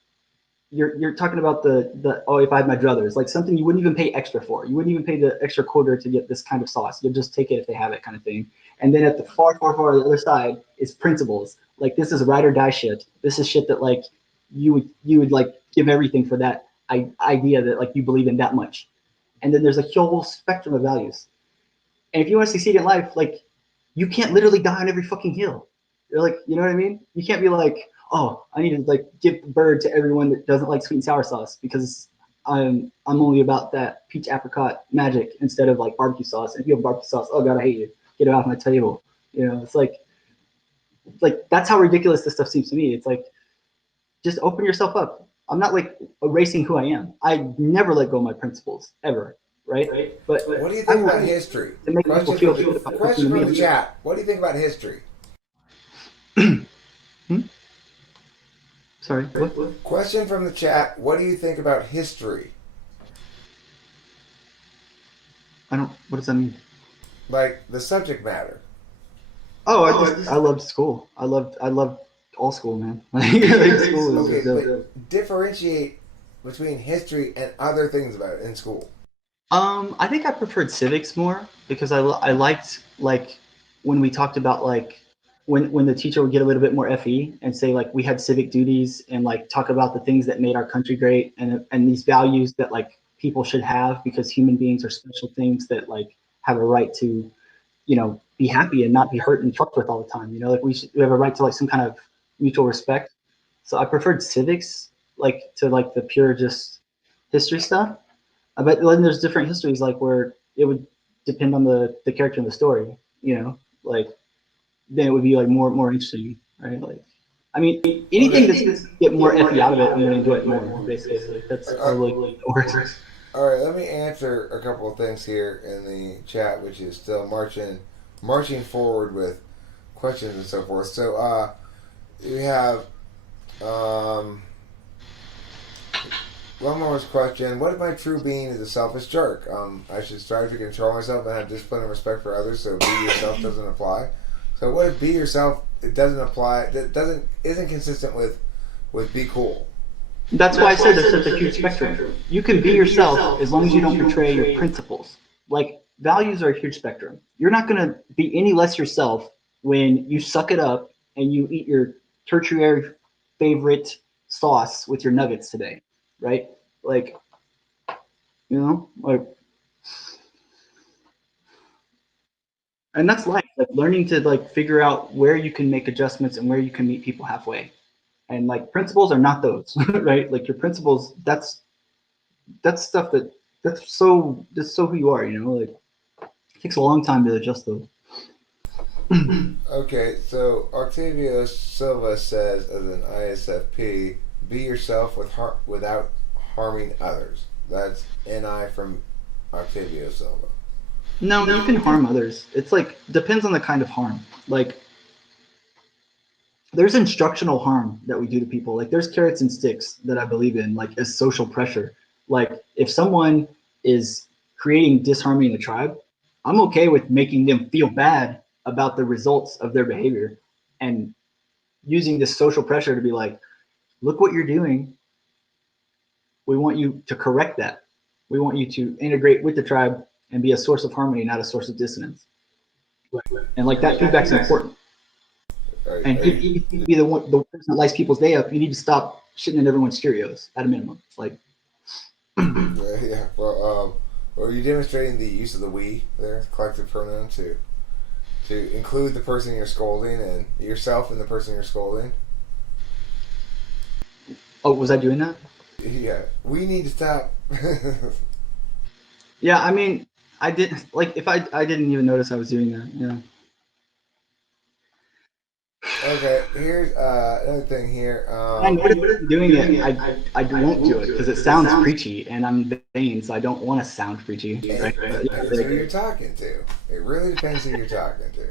you're talking about the oh, if I had my druthers, like something you wouldn't even pay extra for. You wouldn't even pay the extra quarter to get this kind of sauce. You'll just take it if they have it, kind of thing. And then at the far the other side is principles. Like this is ride or die shit. This is shit that like you would like give everything for that idea that like you believe in that much. And then there's a whole spectrum of values. And if you want to succeed in life, like you can't literally die on every fucking hill. You're like, you know what I mean? You can't be like, oh, I need to like give bird to everyone that doesn't like sweet and sour sauce because I'm only about that peach apricot magic instead of like barbecue sauce. And if you have barbecue sauce, oh god, I hate you. Get it off my table. You know, it's like that's how ridiculous this stuff seems to me. It's like just open yourself up. I'm not like erasing who I am. I never let go of my principles ever. Right? But what do you think about history? Question from the chat. What do you think about history? Sorry. What? Question from the chat. What do you think about history? What does that mean? Like the subject matter. Oh, I loved school. I loved all school, man. School is but differentiate between history and other things about it in school. I think I preferred civics more because I liked like when we talked about like when the teacher would get a little bit more FE and say like we had civic duties and like talk about the things that made our country great and these values that like people should have because human beings are special things that like have a right to, you know, be happy and not be hurt and fucked with all the time. You know, like we have a right to like some kind of mutual respect. So I preferred civics like to like the pure just history stuff. But then there's different histories like where it would depend on the character in the story, you know, like then it would be like more interesting, right? Like, I mean, anything that's gonna get more FE out of it, I'm gonna enjoy it more. Basically, that's probably the works. All right, let me answer a couple of things here in the chat, which is still marching forward with questions and so forth. So, we have one more question. What if my true being is a selfish jerk? I should strive to control myself and have discipline and respect for others, so be yourself doesn't apply. So what if be yourself? It doesn't apply. That isn't consistent with be cool. That's why I said there's such a huge spectrum. You can be yourself as long as you don't betray your principles. Like values are a huge spectrum. You're not gonna be any less yourself when you suck it up and you eat your tertiary favorite sauce with your nuggets today, right? Like, you know, like. And that's life, like learning to like figure out where you can make adjustments and where you can meet people halfway. And like principles are not those, right? Like your principles, that's stuff that's so who you are, you know, like it takes a long time to adjust those. Okay, so Octavio Silva says as an ISFP, be yourself without harming others. That's NI from Octavio Silva. No, you can harm others. It's like depends on the kind of harm. Like there's instructional harm that we do to people. Like there's carrots and sticks that I believe in, like as social pressure. Like if someone is creating disharmony in the tribe, I'm okay with making them feel bad about the results of their behavior and using this social pressure to be like, look what you're doing. We want you to correct that. We want you to integrate with the tribe and be a source of harmony, not a source of dissonance. And like that feedback's important. And if you need to be the person that lights people's day up, you need to stop shitting in everyone's Cheerios at a minimum. Like, yeah. Well, are you demonstrating the use of the we there, collective pronoun, to include the person you're scolding and yourself and the person you're scolding? Oh, was I doing that? Yeah, we need to stop. Yeah, I mean, I did like if I didn't even notice I was doing that. Yeah. Okay, here's another thing here. I noticed doing it. I won't do it because it sounds preachy, and I'm vain, so I don't want to sound preachy. Right? It depends who you're talking to. It really depends who you're talking to.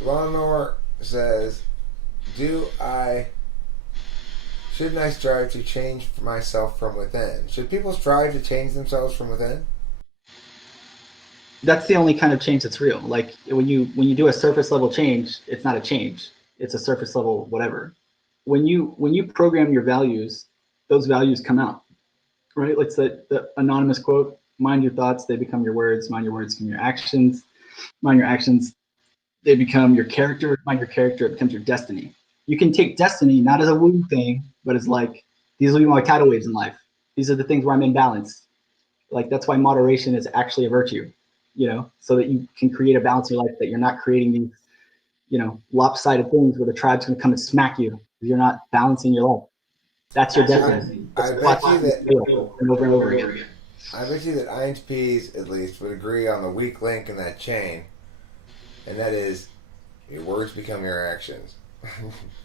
Lawnmower says, shouldn't I strive to change myself from within? Should people strive to change themselves from within? That's the only kind of change that's real. Like when you do a surface level change, it's not a change. It's a surface level whatever. when you program your values, those values come out, right? Like the anonymous quote: "Mind your thoughts, they become your words. Mind your words, become your actions. Mind your actions, they become your character. Mind your character, it becomes your destiny." You can take destiny not as a woo thing, but as like, these will be my tidal waves in life. These are the things where I'm in balance. Like, that's why moderation is actually a virtue, so that you can create a balance in your life, that you're not creating these, lopsided things where the tribe's going to come and smack you because you're not balancing your life. That's your destiny. I That's bet why you that fail over and over again. I bet you that INTPs at least would agree on the weak link in that chain, and that is your words become your actions.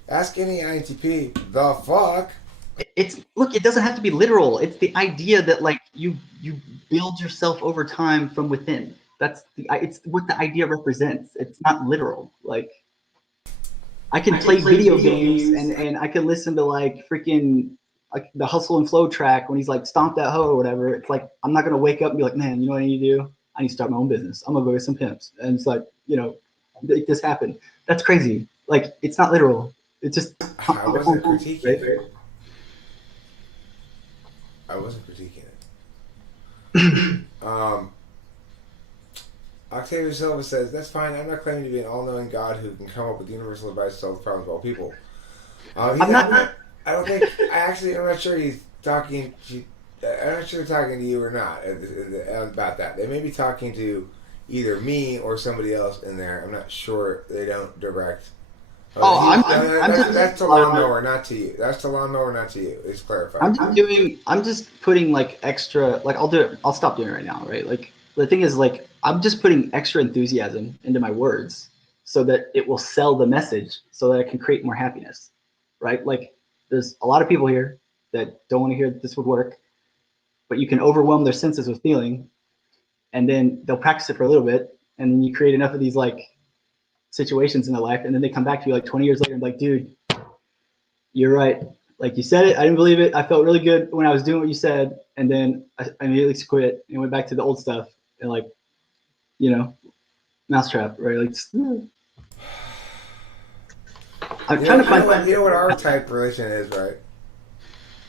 Ask any INTP, the fuck? It's look, it doesn't have to be literal. It's the idea that like you build yourself over time from within. It's what the idea represents. It's not literal. Like, I can play video games and I can listen to like freaking like the Hustle and Flow track when he's like stomp that hoe or whatever. It's like, I'm not gonna wake up and be like, man, you know what I need to do? I need to start my own business. I'm gonna go get some pimps. And it's like, make this happen. That's crazy. Like, it's not literal. It's just I wasn't critiquing it. I wasn't critiquing it. Octavia Silva says, "That's fine. I'm not claiming to be an all-knowing God who can come up with universal advice to solve the problems of all people." I'm not. I don't think. I'm not sure he's talking. I'm not sure they're talking to you or not about that. They may be talking to either me or somebody else in there. I'm not sure. They don't direct. That's to lawnmower, not to you. That's to lawnmower, not to you. It's clarified. I'm just putting like extra. Like, I'll do it. I'll stop doing it right now. Right. Like, the thing is, like, I'm just putting extra enthusiasm into my words so that it will sell the message, so that I can create more happiness. Right. Like, there's a lot of people here that don't want to hear that this would work, but you can overwhelm their senses with feeling, and then they'll practice it for a little bit, and then you create enough of these like situations in their life, and then they come back to you like 20 years later and be like, dude, you're right. Like, you said it, I didn't believe it. I felt really good when I was doing what you said, and then I immediately quit and went back to the old stuff, and like, mousetrap, right? Like, I'm trying to find. You know what our type relation is, right?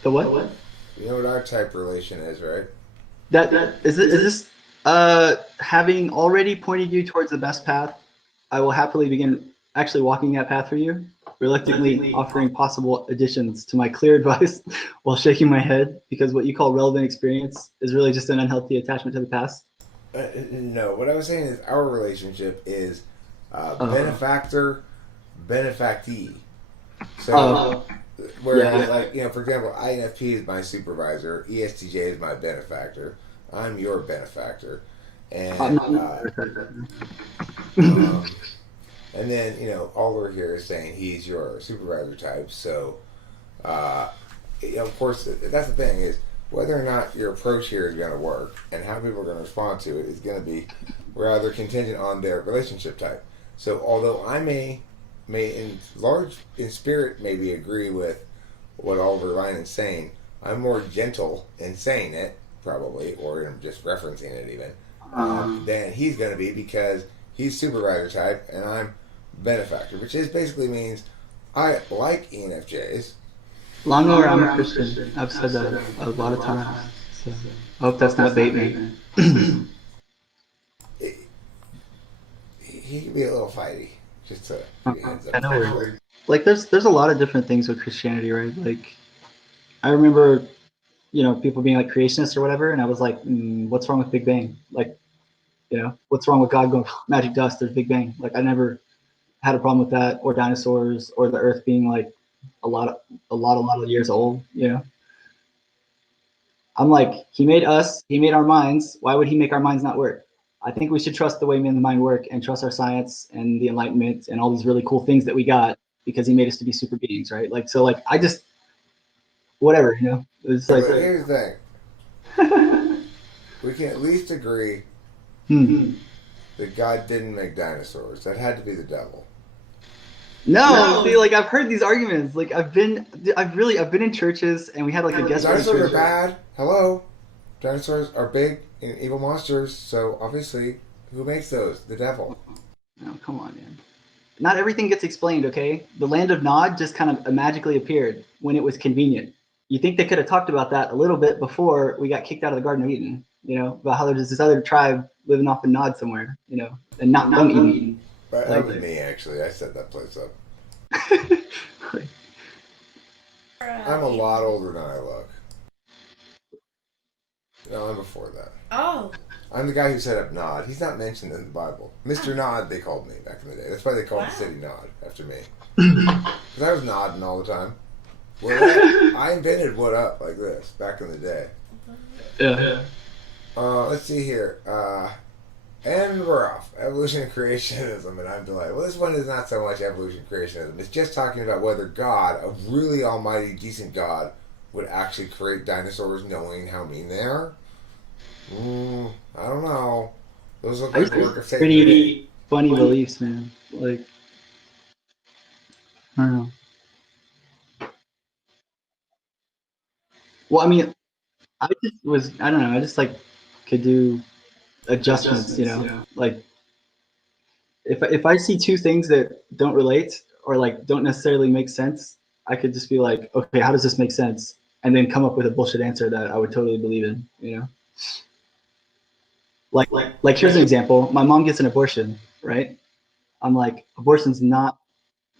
The what? You know what our type relation is, right? That is this having already pointed you towards the best path, I will happily begin actually walking that path for you, reluctantly offering possible additions to my clear advice while shaking my head, because what you call relevant experience is really just an unhealthy attachment to the past. No, what I was saying is our relationship is benefactor, benefactee. So, whereas, like, for example, INFP is my supervisor, ESTJ is my benefactor, I'm your benefactor, and and then Oliver here is saying he's your supervisor type. So, of course, that's the thing is, whether or not your approach here is going to work and how people are going to respond to it is going to be rather contingent on their relationship type. So, although I may in spirit maybe agree with what Oliver Lyon is saying, I'm more gentle in saying it, probably, or in just referencing it even, than he's going to be, because he's supervisor type and I'm benefactor, which basically means I like ENFJs. Lawnmower, I'm a Christian. I've said that a lot of times. So I hope that's not bait me. He can be a little fighty. Just to give you a heads up. I know. Like, there's a lot of different things with Christianity, right? Like, I remember, people being like creationists or whatever, and I was like, what's wrong with Big Bang? Like, what's wrong with God going magic dust? There's Big Bang. Like, I never had a problem with that, or dinosaurs, or the Earth being like a lot of years old. I'm like, he made us, he made our minds. Why would he make our minds not work? I think we should trust the way men's mind work and trust our science and the Enlightenment and all these really cool things that we got, because he made us to be super beings, right? Like, so like, I just, whatever, it's like. But here's the thing. We can at least agree that God didn't make dinosaurs. That had to be the devil. No, see, like, I've heard these arguments. Like, I've been in churches, and we had like a guest. Dinosaurs are bad. Hello, dinosaurs are big and evil monsters. So obviously, who makes those? The devil. No, come on, man. Not everything gets explained, okay? The land of Nod just kind of magically appeared when it was convenient. You think they could have talked about that a little bit before we got kicked out of the Garden of Eden, about how there's this other tribe living off in Nod somewhere, and not from Eden. But that was me, actually. I set that place up. I'm a lot older than I look. No, I'm before that. Oh. I'm the guy who set up Nod. He's not mentioned in the Bible. Mr. Nod, they called me back in the day. That's why they called the city Nod after me. Because I was nodding all the time. I invented what up like this back in the day. Yeah. Let's see here. And we're off. Evolution and creationism, and I'm delighted. Well, this one is not so much evolution and creationism. It's just talking about whether God, a really almighty, decent God, would actually create dinosaurs knowing how mean they are. I don't know. Those look like work of Satan. Pretty funny beliefs, man. Like, I don't know. Well, I mean, I don't know. I just like could do adjustments, Like, if I see two things that don't relate or like don't necessarily make sense, I could just be like, okay, how does this make sense? And then come up with a bullshit answer that I would totally believe in. Like here's an example. My mom gets an abortion, right? I'm like, abortion's not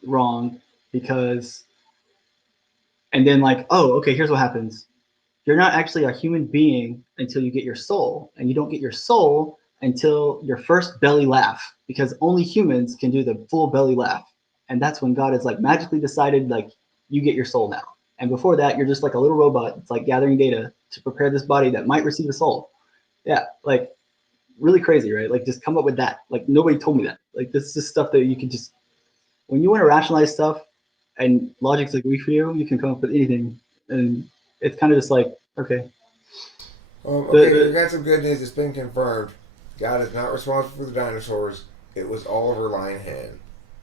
wrong because, and then like, oh, okay, here's what happens. You're not actually a human being until you get your soul, and you don't get your soul until your first belly laugh, because only humans can do the full belly laugh, and that's when God has like magically decided like you get your soul now. And before that, you're just like a little robot. It's like gathering data to prepare this body that might receive a soul. Yeah, like really crazy, right? Like just come up with that. Like nobody told me that. Like this is stuff that you can just when you want to rationalize stuff and logic's like weak for you, you can come up with anything. And it's kind of just like, okay. Okay, we got some good news. It's been confirmed. God is not responsible for the dinosaurs. It was Oliver Linehan.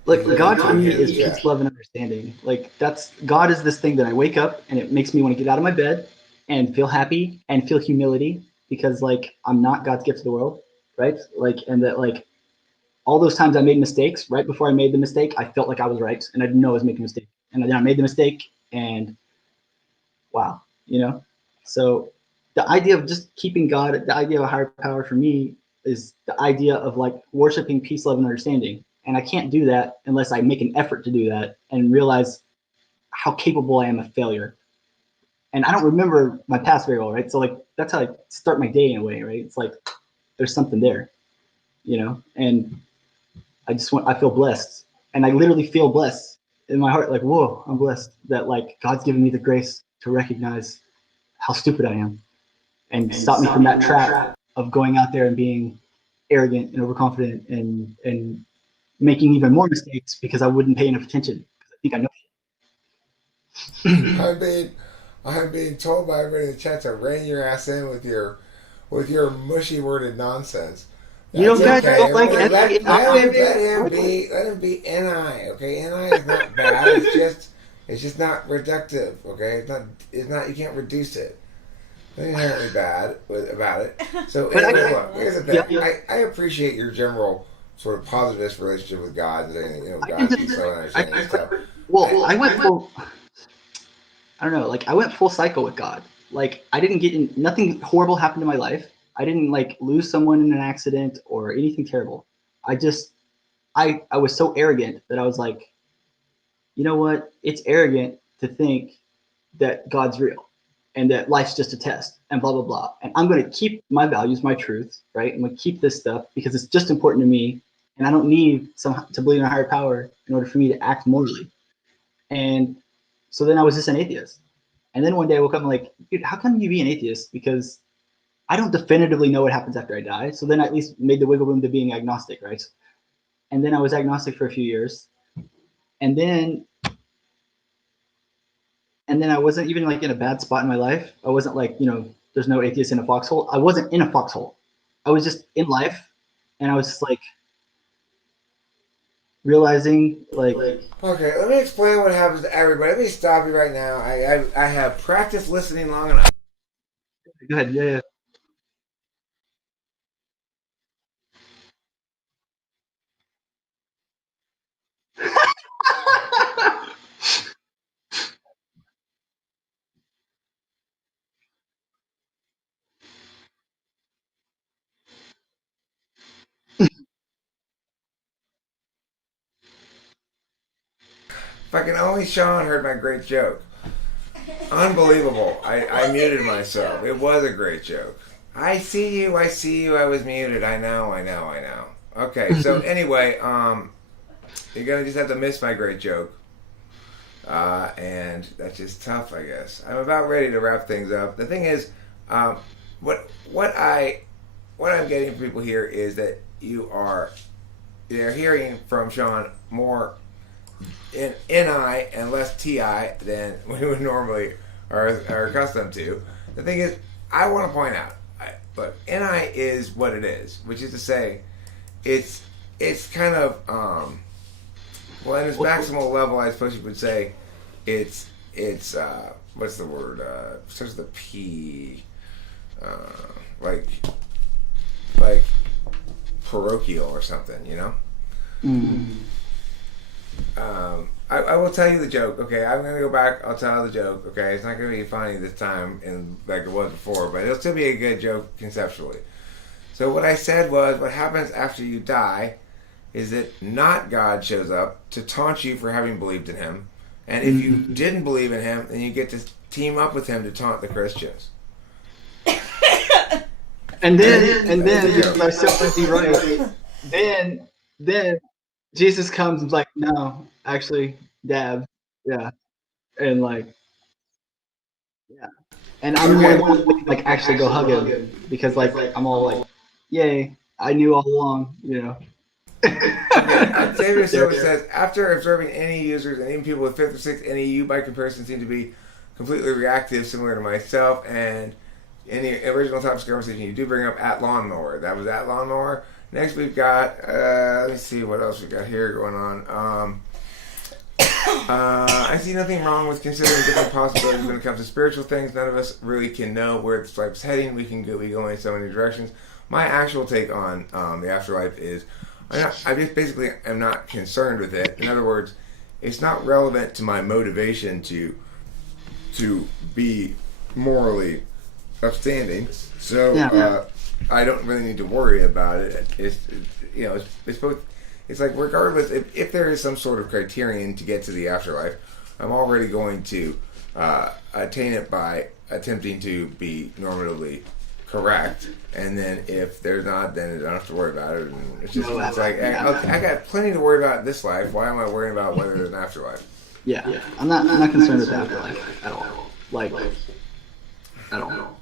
Like God to me is peace, love, and understanding. Like God is this thing that I wake up and it makes me want to get out of my bed and feel happy and feel humility because like I'm not God's gift to the world, right? Like and that like all those times I made mistakes, right before I made the mistake, I felt like I was right and I didn't know I was making a mistake. And then I made the mistake and wow, So the idea of just keeping God, the idea of a higher power for me is the idea of like worshiping peace, love, and understanding. And I can't do that unless I make an effort to do that and realize how capable I am of failure. And I don't remember my past very well, right? So like that's how I start my day in a way, right? It's like there's something there, and I feel blessed. And I literally feel blessed in my heart, like, whoa, I'm blessed that like God's given me the grace to recognize how stupid I am and stop me from that trap of going out there and being arrogant and overconfident and making even more mistakes because I wouldn't pay enough attention. I think I know. I'm being told by everybody in the chat to rein your ass in with your mushy worded nonsense. That's guys don't like let him be NI. Okay, NI is not bad. It's just not reductive. Okay, it's not. You can't reduce it. Nothing inherently bad about it. So here's the thing. Yeah. I appreciate your general sort of positivist relationship with God and God is so understanding and stuff. Well, I went full. I don't know. Like I went full cycle with God. Like I didn't get in. Nothing horrible happened in my life. I didn't like lose someone in an accident or anything terrible. I was so arrogant that I was like, you know what? It's arrogant to think that God's real and that life's just a test and blah, blah, blah. And I'm going to keep my values, my truth, right? I'm going to keep this stuff because it's just important to me. And I don't need to believe in a higher power in order for me to act morally. And so then I was just an atheist. And then one day I woke up and I'm like, dude, how come you be an atheist? Because I don't definitively know what happens after I die. So then I at least made the wiggle room to being agnostic, right? And then I was agnostic for a few years. And then I wasn't even like in a bad spot in my life. I wasn't like, there's no atheist in a foxhole. I wasn't in a foxhole. I was just in life. And I was just like realizing like. Okay, let me explain what happens to everybody. Let me stop you right now. I have practiced listening long enough. Go ahead. Yeah. Fucking only Sean heard my great joke. Unbelievable. I muted myself. It was a great joke. I see you. I was muted. I know. Okay, so anyway, you're gonna just have to miss my great joke. And that's just tough, I guess. I'm about ready to wrap things up. The thing is, what I'm getting from people here is that they're hearing from Sean more in NI and less TI than we would normally are accustomed to. The thing is, I want to point out, look, NI is what it is, which is to say, it's kind of well, in its maximal level, I suppose you would say, it's what's the word? Starts with a P, like parochial or something, you know. Mm. I will tell you the joke. Okay, I'm gonna go back. I'll tell the joke. Okay, it's not gonna be funny this time, like it was before, but it'll still be a good joke conceptually. So what I said was, what happens after you die is that not God shows up to taunt you for having believed in Him, and if you didn't believe in Him, then you get to team up with Him to taunt the Christians. And then I still might be right. Then Jesus comes and is like, no, actually, dab, yeah, and like, yeah, and I'm Okay. more than like actually go hug him because like I'm all like, yay, I knew all along, you know. Xavier Silver says, after observing NE users and even people with 5th or 6th NEU by comparison seem to be completely reactive, similar to myself, and in the original topic conversation you do bring up at lawnmower. That was at lawnmower. Next we've got, let me see what else we got here going on. I see nothing wrong with considering different possibilities when it comes to spiritual things. None of us really can know where this life's heading. We go in so many directions. My actual take on the afterlife is, I just basically am not concerned with it. In other words, it's not relevant to my motivation to be morally upstanding. So I don't really need to worry about it. It's both. It's like regardless if there is some sort of criterion to get to the afterlife, I'm already going to attain it by attempting to be normatively correct. And then if there's not, then I don't have to worry about it. And it's like I got plenty to worry about in this life. Why am I worrying about whether there's an afterlife? Yeah, I'm not concerned with the afterlife at all. Like at all.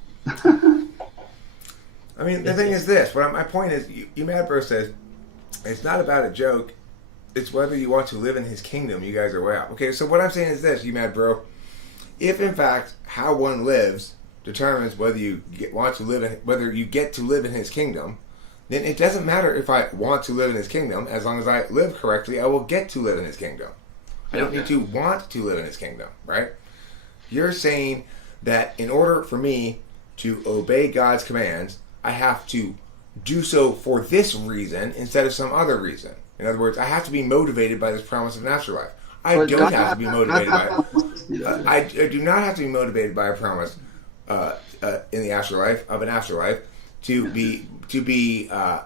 I mean, the thing is this. My point is, you Mad Bro says, it's not about a joke. It's whether you want to live in His kingdom. You guys are way out. Okay, so what I'm saying is this, you Mad Bro. If in fact how one lives determines whether you get to live in His kingdom, then it doesn't matter if I want to live in His kingdom. As long as I live correctly, I will get to live in His kingdom. I don't need to want to live in His kingdom, right? You're saying that in order for me to obey God's commands, I have to do so for this reason instead of some other reason. In other words, I have to be motivated by this promise of an afterlife. I don't have to be motivated by it. I do not have to be motivated by a promise in the afterlife of an afterlife to be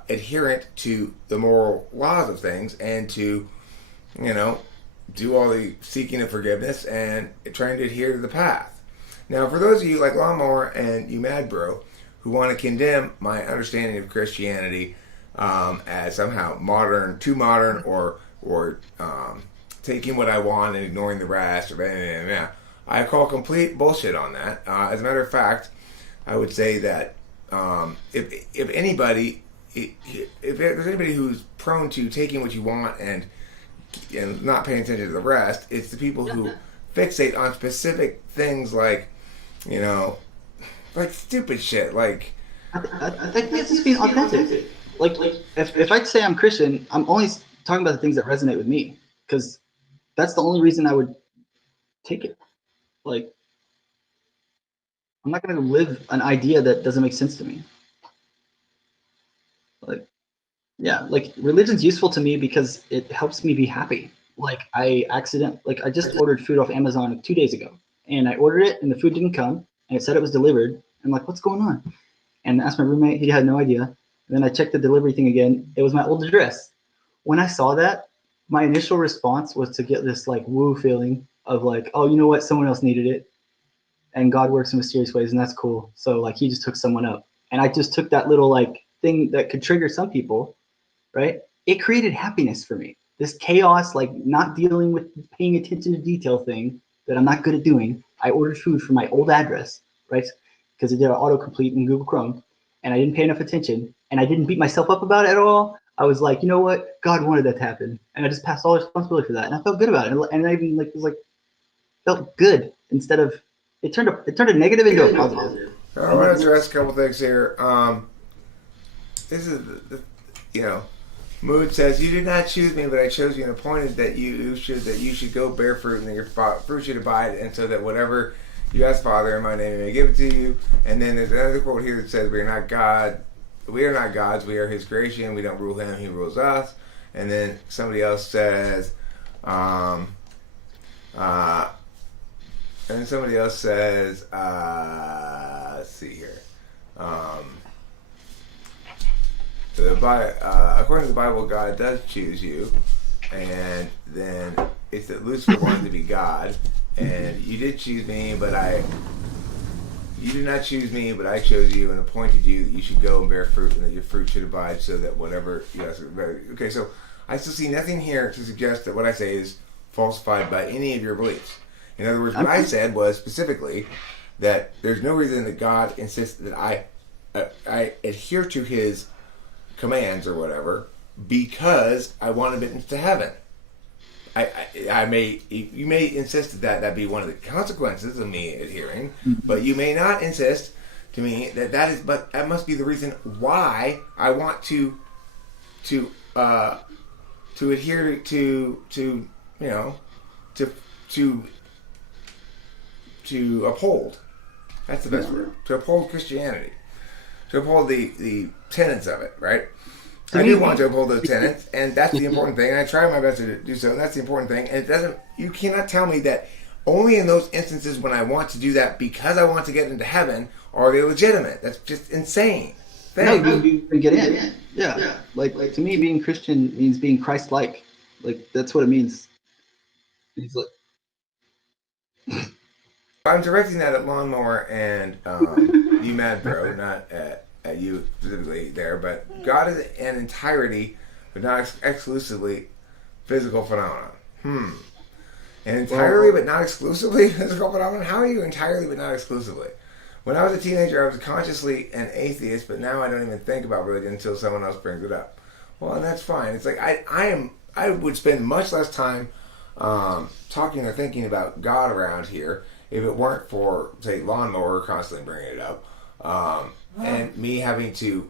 adherent to the moral laws of things and to do all the seeking of forgiveness and trying to adhere to the path. Now, for those of you like Lawnmower and you Mad Bro who want to condemn my understanding of Christianity as somehow too modern, or taking what I want and ignoring the rest, I call complete bullshit on that. As a matter of fact, I would say that if there's anybody who's prone to taking what you want and not paying attention to the rest, it's the people who fixate on specific things like stupid shit. Like I think it's just being authentic. Like if I say I'm Christian, I'm only talking about the things that resonate with me, because that's the only reason I would take it. Like, I'm not going to live an idea that doesn't make sense to me. Like, religion's useful to me because it helps me be happy. Like, I just ordered food off Amazon 2 days ago, and I ordered it and the food didn't come, and it said it was delivered. I'm like, what's going on? And I asked my roommate, he had no idea. And then I checked the delivery thing again. It was my old address. When I saw that, my initial response was to get this like woo feeling of like, oh, you know what, someone else needed it, and God works in mysterious ways, and that's cool. So like he just took someone up, and I just took that little like thing that could trigger some people, right? It created happiness for me. This chaos, like not dealing with paying attention to detail thing that I'm not good at doing. I ordered food from my old address, right? Because it did an autocomplete in Google Chrome, and I didn't pay enough attention, and I didn't beat myself up about it at all. I was like, you know what? God wanted that to happen, and I just passed all responsibility for that, and I felt good about it, and I even like was like felt good instead of it turned a negative into a positive. I want to address a couple things here. This is Mood says, "You did not choose me, but I chose you and appointed that you should go bear fruit, and that your fruit should abide, and so that whatever you ask Father in my name, He may give it to you." And then there's another quote here that says, "We are not God. We are not gods. We are His creation. We don't rule Him. He rules us." And then somebody else says, let's see here. According to the Bible, God does choose you, and then it's that Lucifer wanted to be God, and you did choose me, you did not choose me, but I chose you and appointed you that you should go and bear fruit, and that your fruit should abide, so that whatever you ask. Okay, so I still see nothing here to suggest that what I say is falsified by any of your beliefs. In other words, what I said was specifically that there's no reason that God insists that I adhere to His commands or whatever because I want admittance to heaven. You may insist that be one of the consequences of me adhering, but you may not insist to me but that must be the reason why I want to adhere to uphold. That's the best word. To uphold Christianity. To uphold the tenets of it, right? I do want to uphold those tenets, and that's the important thing. And I try my best to do so, and that's the important thing. And you cannot tell me that only in those instances when I want to do that because I want to get into heaven are they legitimate. That's just insane. No, you get in. Yeah. Like to me, being Christian means being Christ-like. Like that's what it means. It's like I'm directing that at Lawnmower and you mad bro, not at you specifically there, but God is an entirety, but not exclusively physical phenomenon. An entirely but not exclusively physical phenomenon? How are you entirely but not exclusively? When I was a teenager, I was consciously an atheist, but now I don't even think about religion until someone else brings it up. Well, and that's fine. It's like I would spend much less time talking or thinking about God around here if it weren't for, say, Lawnmower constantly bringing it up, and me having to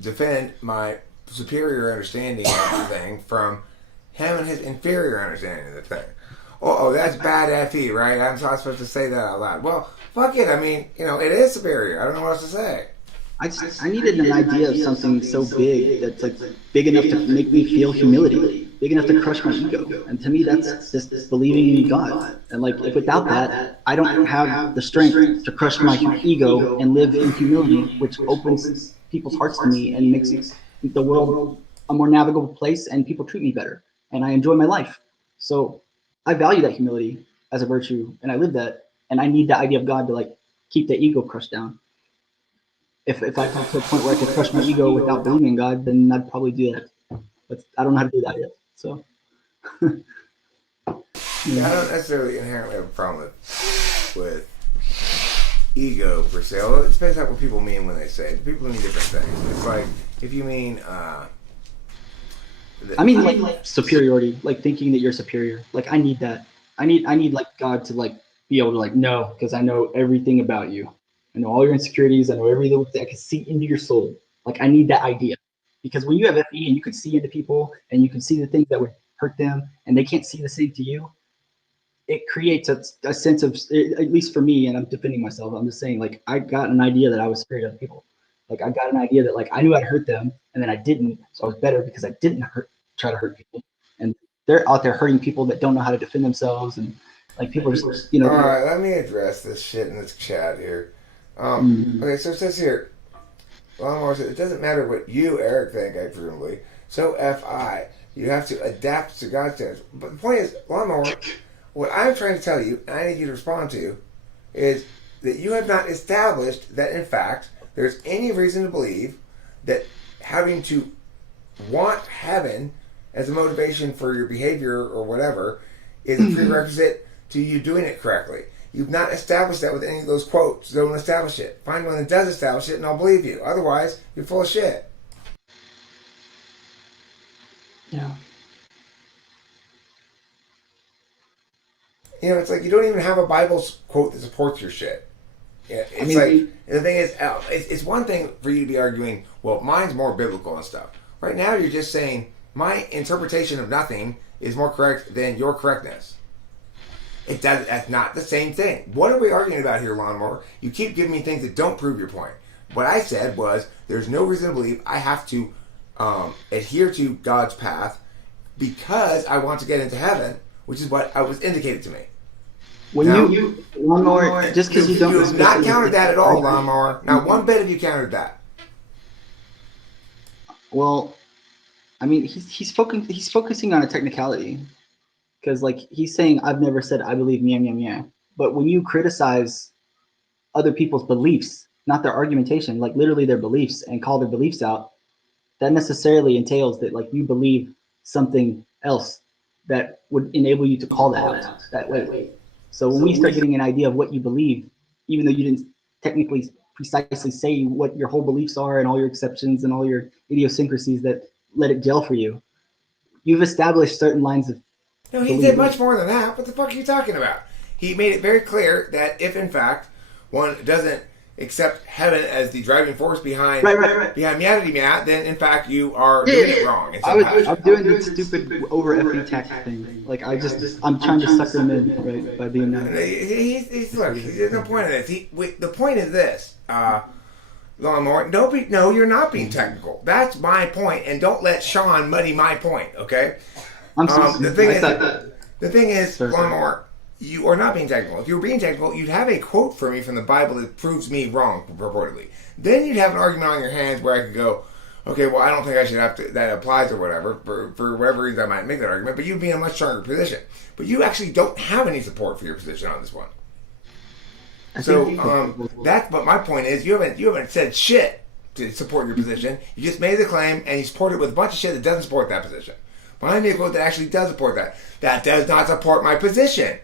defend my superior understanding of the thing from him and his inferior understanding of the thing. Oh, that's bad FE, right? I'm not supposed to say that out loud. Well, fuck it. I mean, it is superior. I don't know what else to say. I needed an idea of something so big that's like big enough to make me feel humility, big enough to crush my ego. And to me, that's just believing in God. And like, if without that, I don't have the strength to crush my ego and live in humility, which opens people's hearts to me and makes the world a more navigable place and people treat me better. And I enjoy my life. So I value that humility as a virtue, and I live that. And I need the idea of God to like keep the ego crushed down. If I come to a point where I could crush my ego without believing in God, then I'd probably do that. But I don't know how to do that yet. So I don't necessarily inherently have a problem with ego per se. Although it depends on what people mean when they say it. People mean different things. It's like if you mean I mean like superiority, like thinking that you're superior. Like I need that. I need like God to like be able to like know, because I know everything about you. I know all your insecurities. I know every little thing. I can see into your soul. Like I need that idea, because when you have FE and you can see into people and you can see the things that would hurt them and they can't see the same to you, it creates a sense of, at least for me, and I'm defending myself, I'm just saying, like I got an idea that I was superior to other people. Like I got an idea that like I knew I'd hurt them and then I didn't, so I was better because I didn't try to hurt people. And they're out there hurting people that don't know how to defend themselves, and like people are just All right, let me address this shit in this chat here. Okay, so it says here, Lawnmower says, it doesn't matter what you, Eric, think, I presumably. So F.I. You have to adapt to God's standards. But the point is, Lawnmower, what I'm trying to tell you, and I need you to respond to, is that you have not established that, in fact, there's any reason to believe that having to want heaven as a motivation for your behavior or whatever is a prerequisite to you doing it correctly. You've not established that with any of those quotes. Don't establish it. Find one that does establish it, and I'll believe you. Otherwise, you're full of shit. Yeah. You know, it's like you don't even have a Bible quote that supports your shit. Yeah, it's the thing is, it's one thing for you to be arguing, well, mine's more biblical and stuff. Right now, you're just saying my interpretation of nothing is more correct than your correctness. It does. That's not the same thing. What are we arguing about here, Lawnmower? You keep giving me things that don't prove your point. What I said was there's no reason to believe I have to adhere to God's path because I want to get into heaven, which is what was indicated to me. When now, you Lawnmower, just because you don't, you have not countered that at all, Lawnmower. Not one bit have you countered that. Well, I mean, he's focusing on a technicality, because like he's saying, I've never said I believe meow meow meow. But when you criticize other people's beliefs, not their argumentation, like literally their beliefs, and call their beliefs out, that necessarily entails that like you believe something else that would enable you to call that out that way. So when we start getting an idea of what you believe, even though you didn't technically precisely say what your whole beliefs are and all your exceptions and all your idiosyncrasies that let it gel for you, you've established certain lines of No, he did much more than that. What the fuck are you talking about? He made it very clear that if, in fact, one doesn't accept heaven as the driving force behind behind Meowity Meow, then, in fact, you are doing it wrong. I'm doing the stupid over effing tech thing. Like, I'm trying to sucker him in, right, by being nice. Look, there's no point in this. The point is this, Lawnmower. No, you're not being technical. That's my point, and don't let Sean muddy my point, okay? The thing is, Lawnmower, you are not being technical. If you were being technical, you'd have a quote for me from the Bible that proves me wrong, purportedly. Then you'd have an argument on your hands where I could go, okay, well, I don't think I should have to, that applies or whatever, for whatever reason I might make that argument, but you'd be in a much stronger position. But you actually don't have any support for your position on this one. But my point is, you haven't said shit to support your position. You just made the claim, and you support it with a bunch of shit that doesn't support that position. Find me a quote that actually does support that. That does not support my position.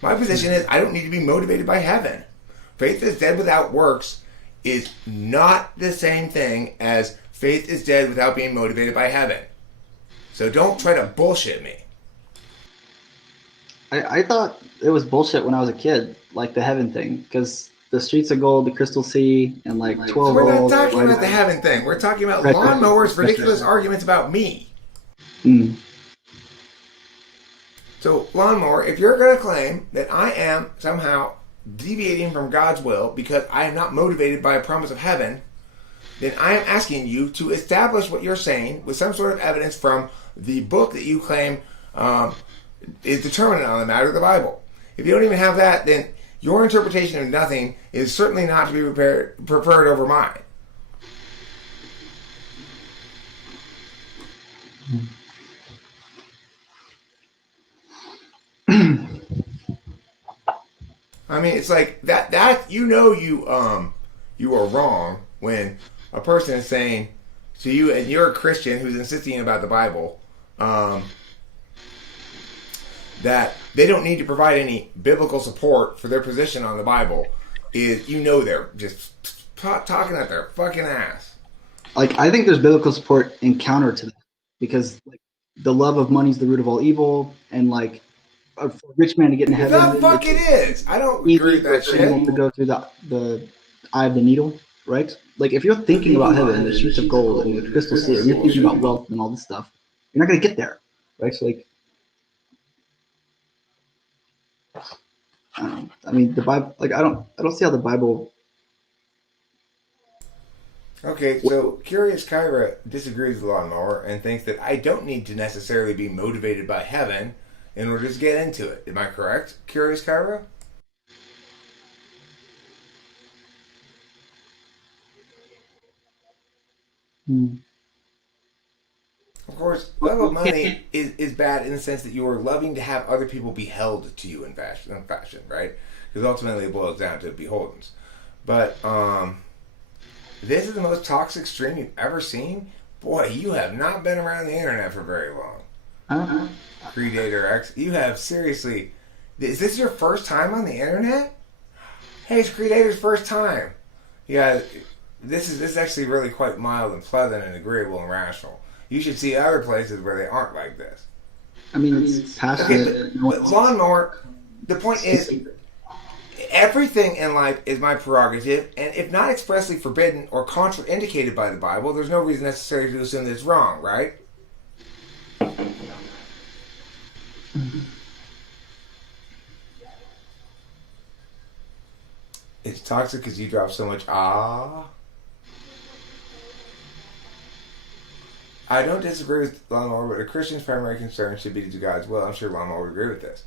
My position is I don't need to be motivated by heaven. Faith is dead without works is not the same thing as faith is dead without being motivated by heaven. So don't try to bullshit me. I thought it was bullshit when I was a kid, like the heaven thing, because the streets of gold, the crystal sea, and like 12 We're not talking about the heaven thing. We're talking about Lawnmower's ridiculous arguments about me. Mm. So, Lawnmower, if you're going to claim that I am somehow deviating from God's will because I am not motivated by a promise of heaven, then I am asking you to establish what you're saying with some sort of evidence from the book that you claim is determinant on the matter of the Bible. If you don't even have that, then your interpretation of nothing is certainly not to be preferred over mine. I mean, it's like that you are wrong when a person is saying to you, and you're a Christian who's insisting about the Bible, that they don't need to provide any biblical support for their position on the Bible. They're just talking out their fucking ass. Like, I think there's biblical support in counter to that, because like the love of money is the root of all evil, and like for a rich man to get in heaven, The fuck it is. I don't agree with that shit. To go through the eye of the needle, right? Like, if you're thinking about heaven, the streets of gold and the crystal sea, and you're thinking about wealth and all this stuff, you're not gonna get there, right? So like, I mean, the Bible. Like, I don't see how the Bible. Okay, so Curious Kyra disagrees with Lawnmower and thinks that I don't need to necessarily be motivated by heaven in order to get into it. Am I correct, Curious Kyra? Of course, love of money is bad in the sense that you are loving to have other people be held to you in fashion, right? Because ultimately it boils down to beholdens. But this is the most toxic stream you've ever seen. Boy, you have not been around the internet for very long. Predator X, you have seriously. Is this your first time on the internet? Hey, it's Predator's first time. Yeah, this is actually really quite mild and pleasant and agreeable and rational. You should see other places where they aren't like this. I mean, it's passionate. But lawnmower. The point is, everything in life is my prerogative, and if not expressly forbidden or contraindicated by the Bible, there's no reason necessary to assume that it's wrong, right? It's toxic because you drop so much I don't disagree with Lawnmower, but a Christian's primary concern should be to do God's will. I'm sure Lawnmower would agree with this.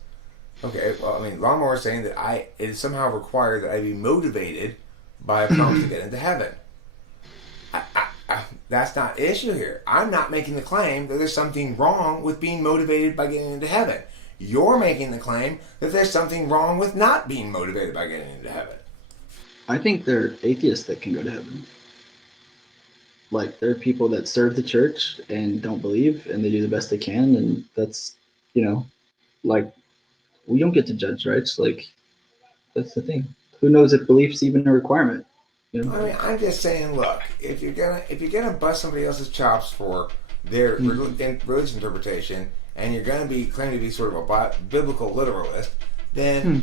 Okay, well, I mean, Lawnmower is saying that it is somehow required that I be motivated by a promise to get into heaven. That's not the issue here. I'm not making the claim that there's something wrong with being motivated by getting into heaven. You're making the claim that there's something wrong with not being motivated by getting into heaven. I think there are atheists that can go to heaven. Like, there are people that serve the church and don't believe, and they do the best they can, and that's, like, we don't get to judge, right? It's like, that's the thing. Who knows if belief's even a requirement? I mean, I'm just saying, look, if you're gonna bust somebody else's chops for their religious interpretation, and you're gonna be claiming to be sort of a biblical literalist, then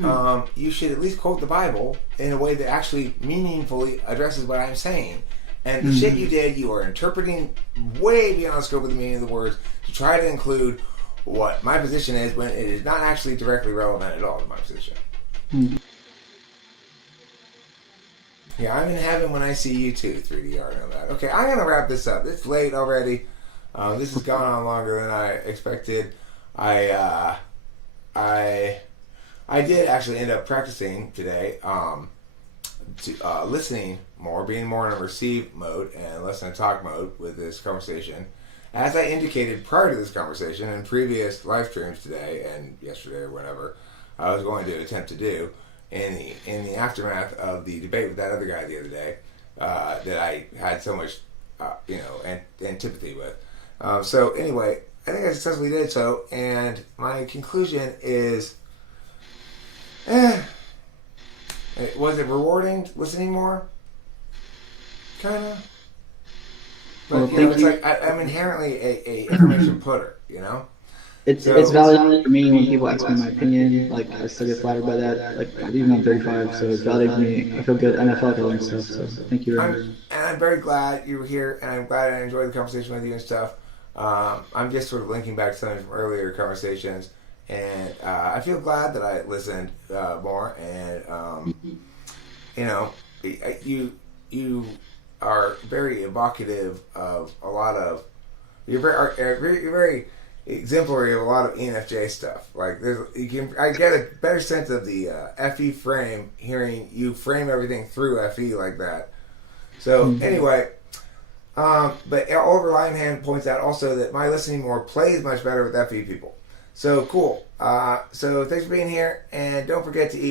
you should at least quote the Bible in a way that actually meaningfully addresses what I'm saying. And the shit you did, you are interpreting way beyond the scope of the meaning of the words to try to include what my position is when it is not actually directly relevant at all to my position. Yeah, I'm in heaven when I see you too, 3DR on that. Okay, I'm going to wrap this up. It's late already. This has gone on longer than I expected. I did actually end up practicing today, listening more, being more in a receive mode and less in a talk mode with this conversation. As I indicated prior to this conversation in previous live streams today and yesterday or whenever, I was going to attempt to do in the aftermath of the debate with that other guy the other day that I had so much antipathy with. So anyway, I think I successfully did so, and my conclusion is, was it rewarding listening more? Kind of. But it's like I'm inherently a information putter, It's validating for me when people ask me my opinion. Like, I still get flattered by that. Like, even I'm 35, so it's validating for me. I feel good, and I feel like I learned stuff. So thank you very much. And I'm very glad you were here, and I'm glad I enjoyed the conversation with you and stuff. I'm just sort of linking back to something from earlier conversations, and I feel glad that I listened more. And you are very evocative of a lot of. You're very exemplary of a lot of ENFJ stuff. Like I get a better sense of the FE frame hearing you frame everything through FE like that. So anyway, but Oliver Lionhand points out also that my listening more plays much better with FE people. So cool. So thanks for being here, and don't forget to eat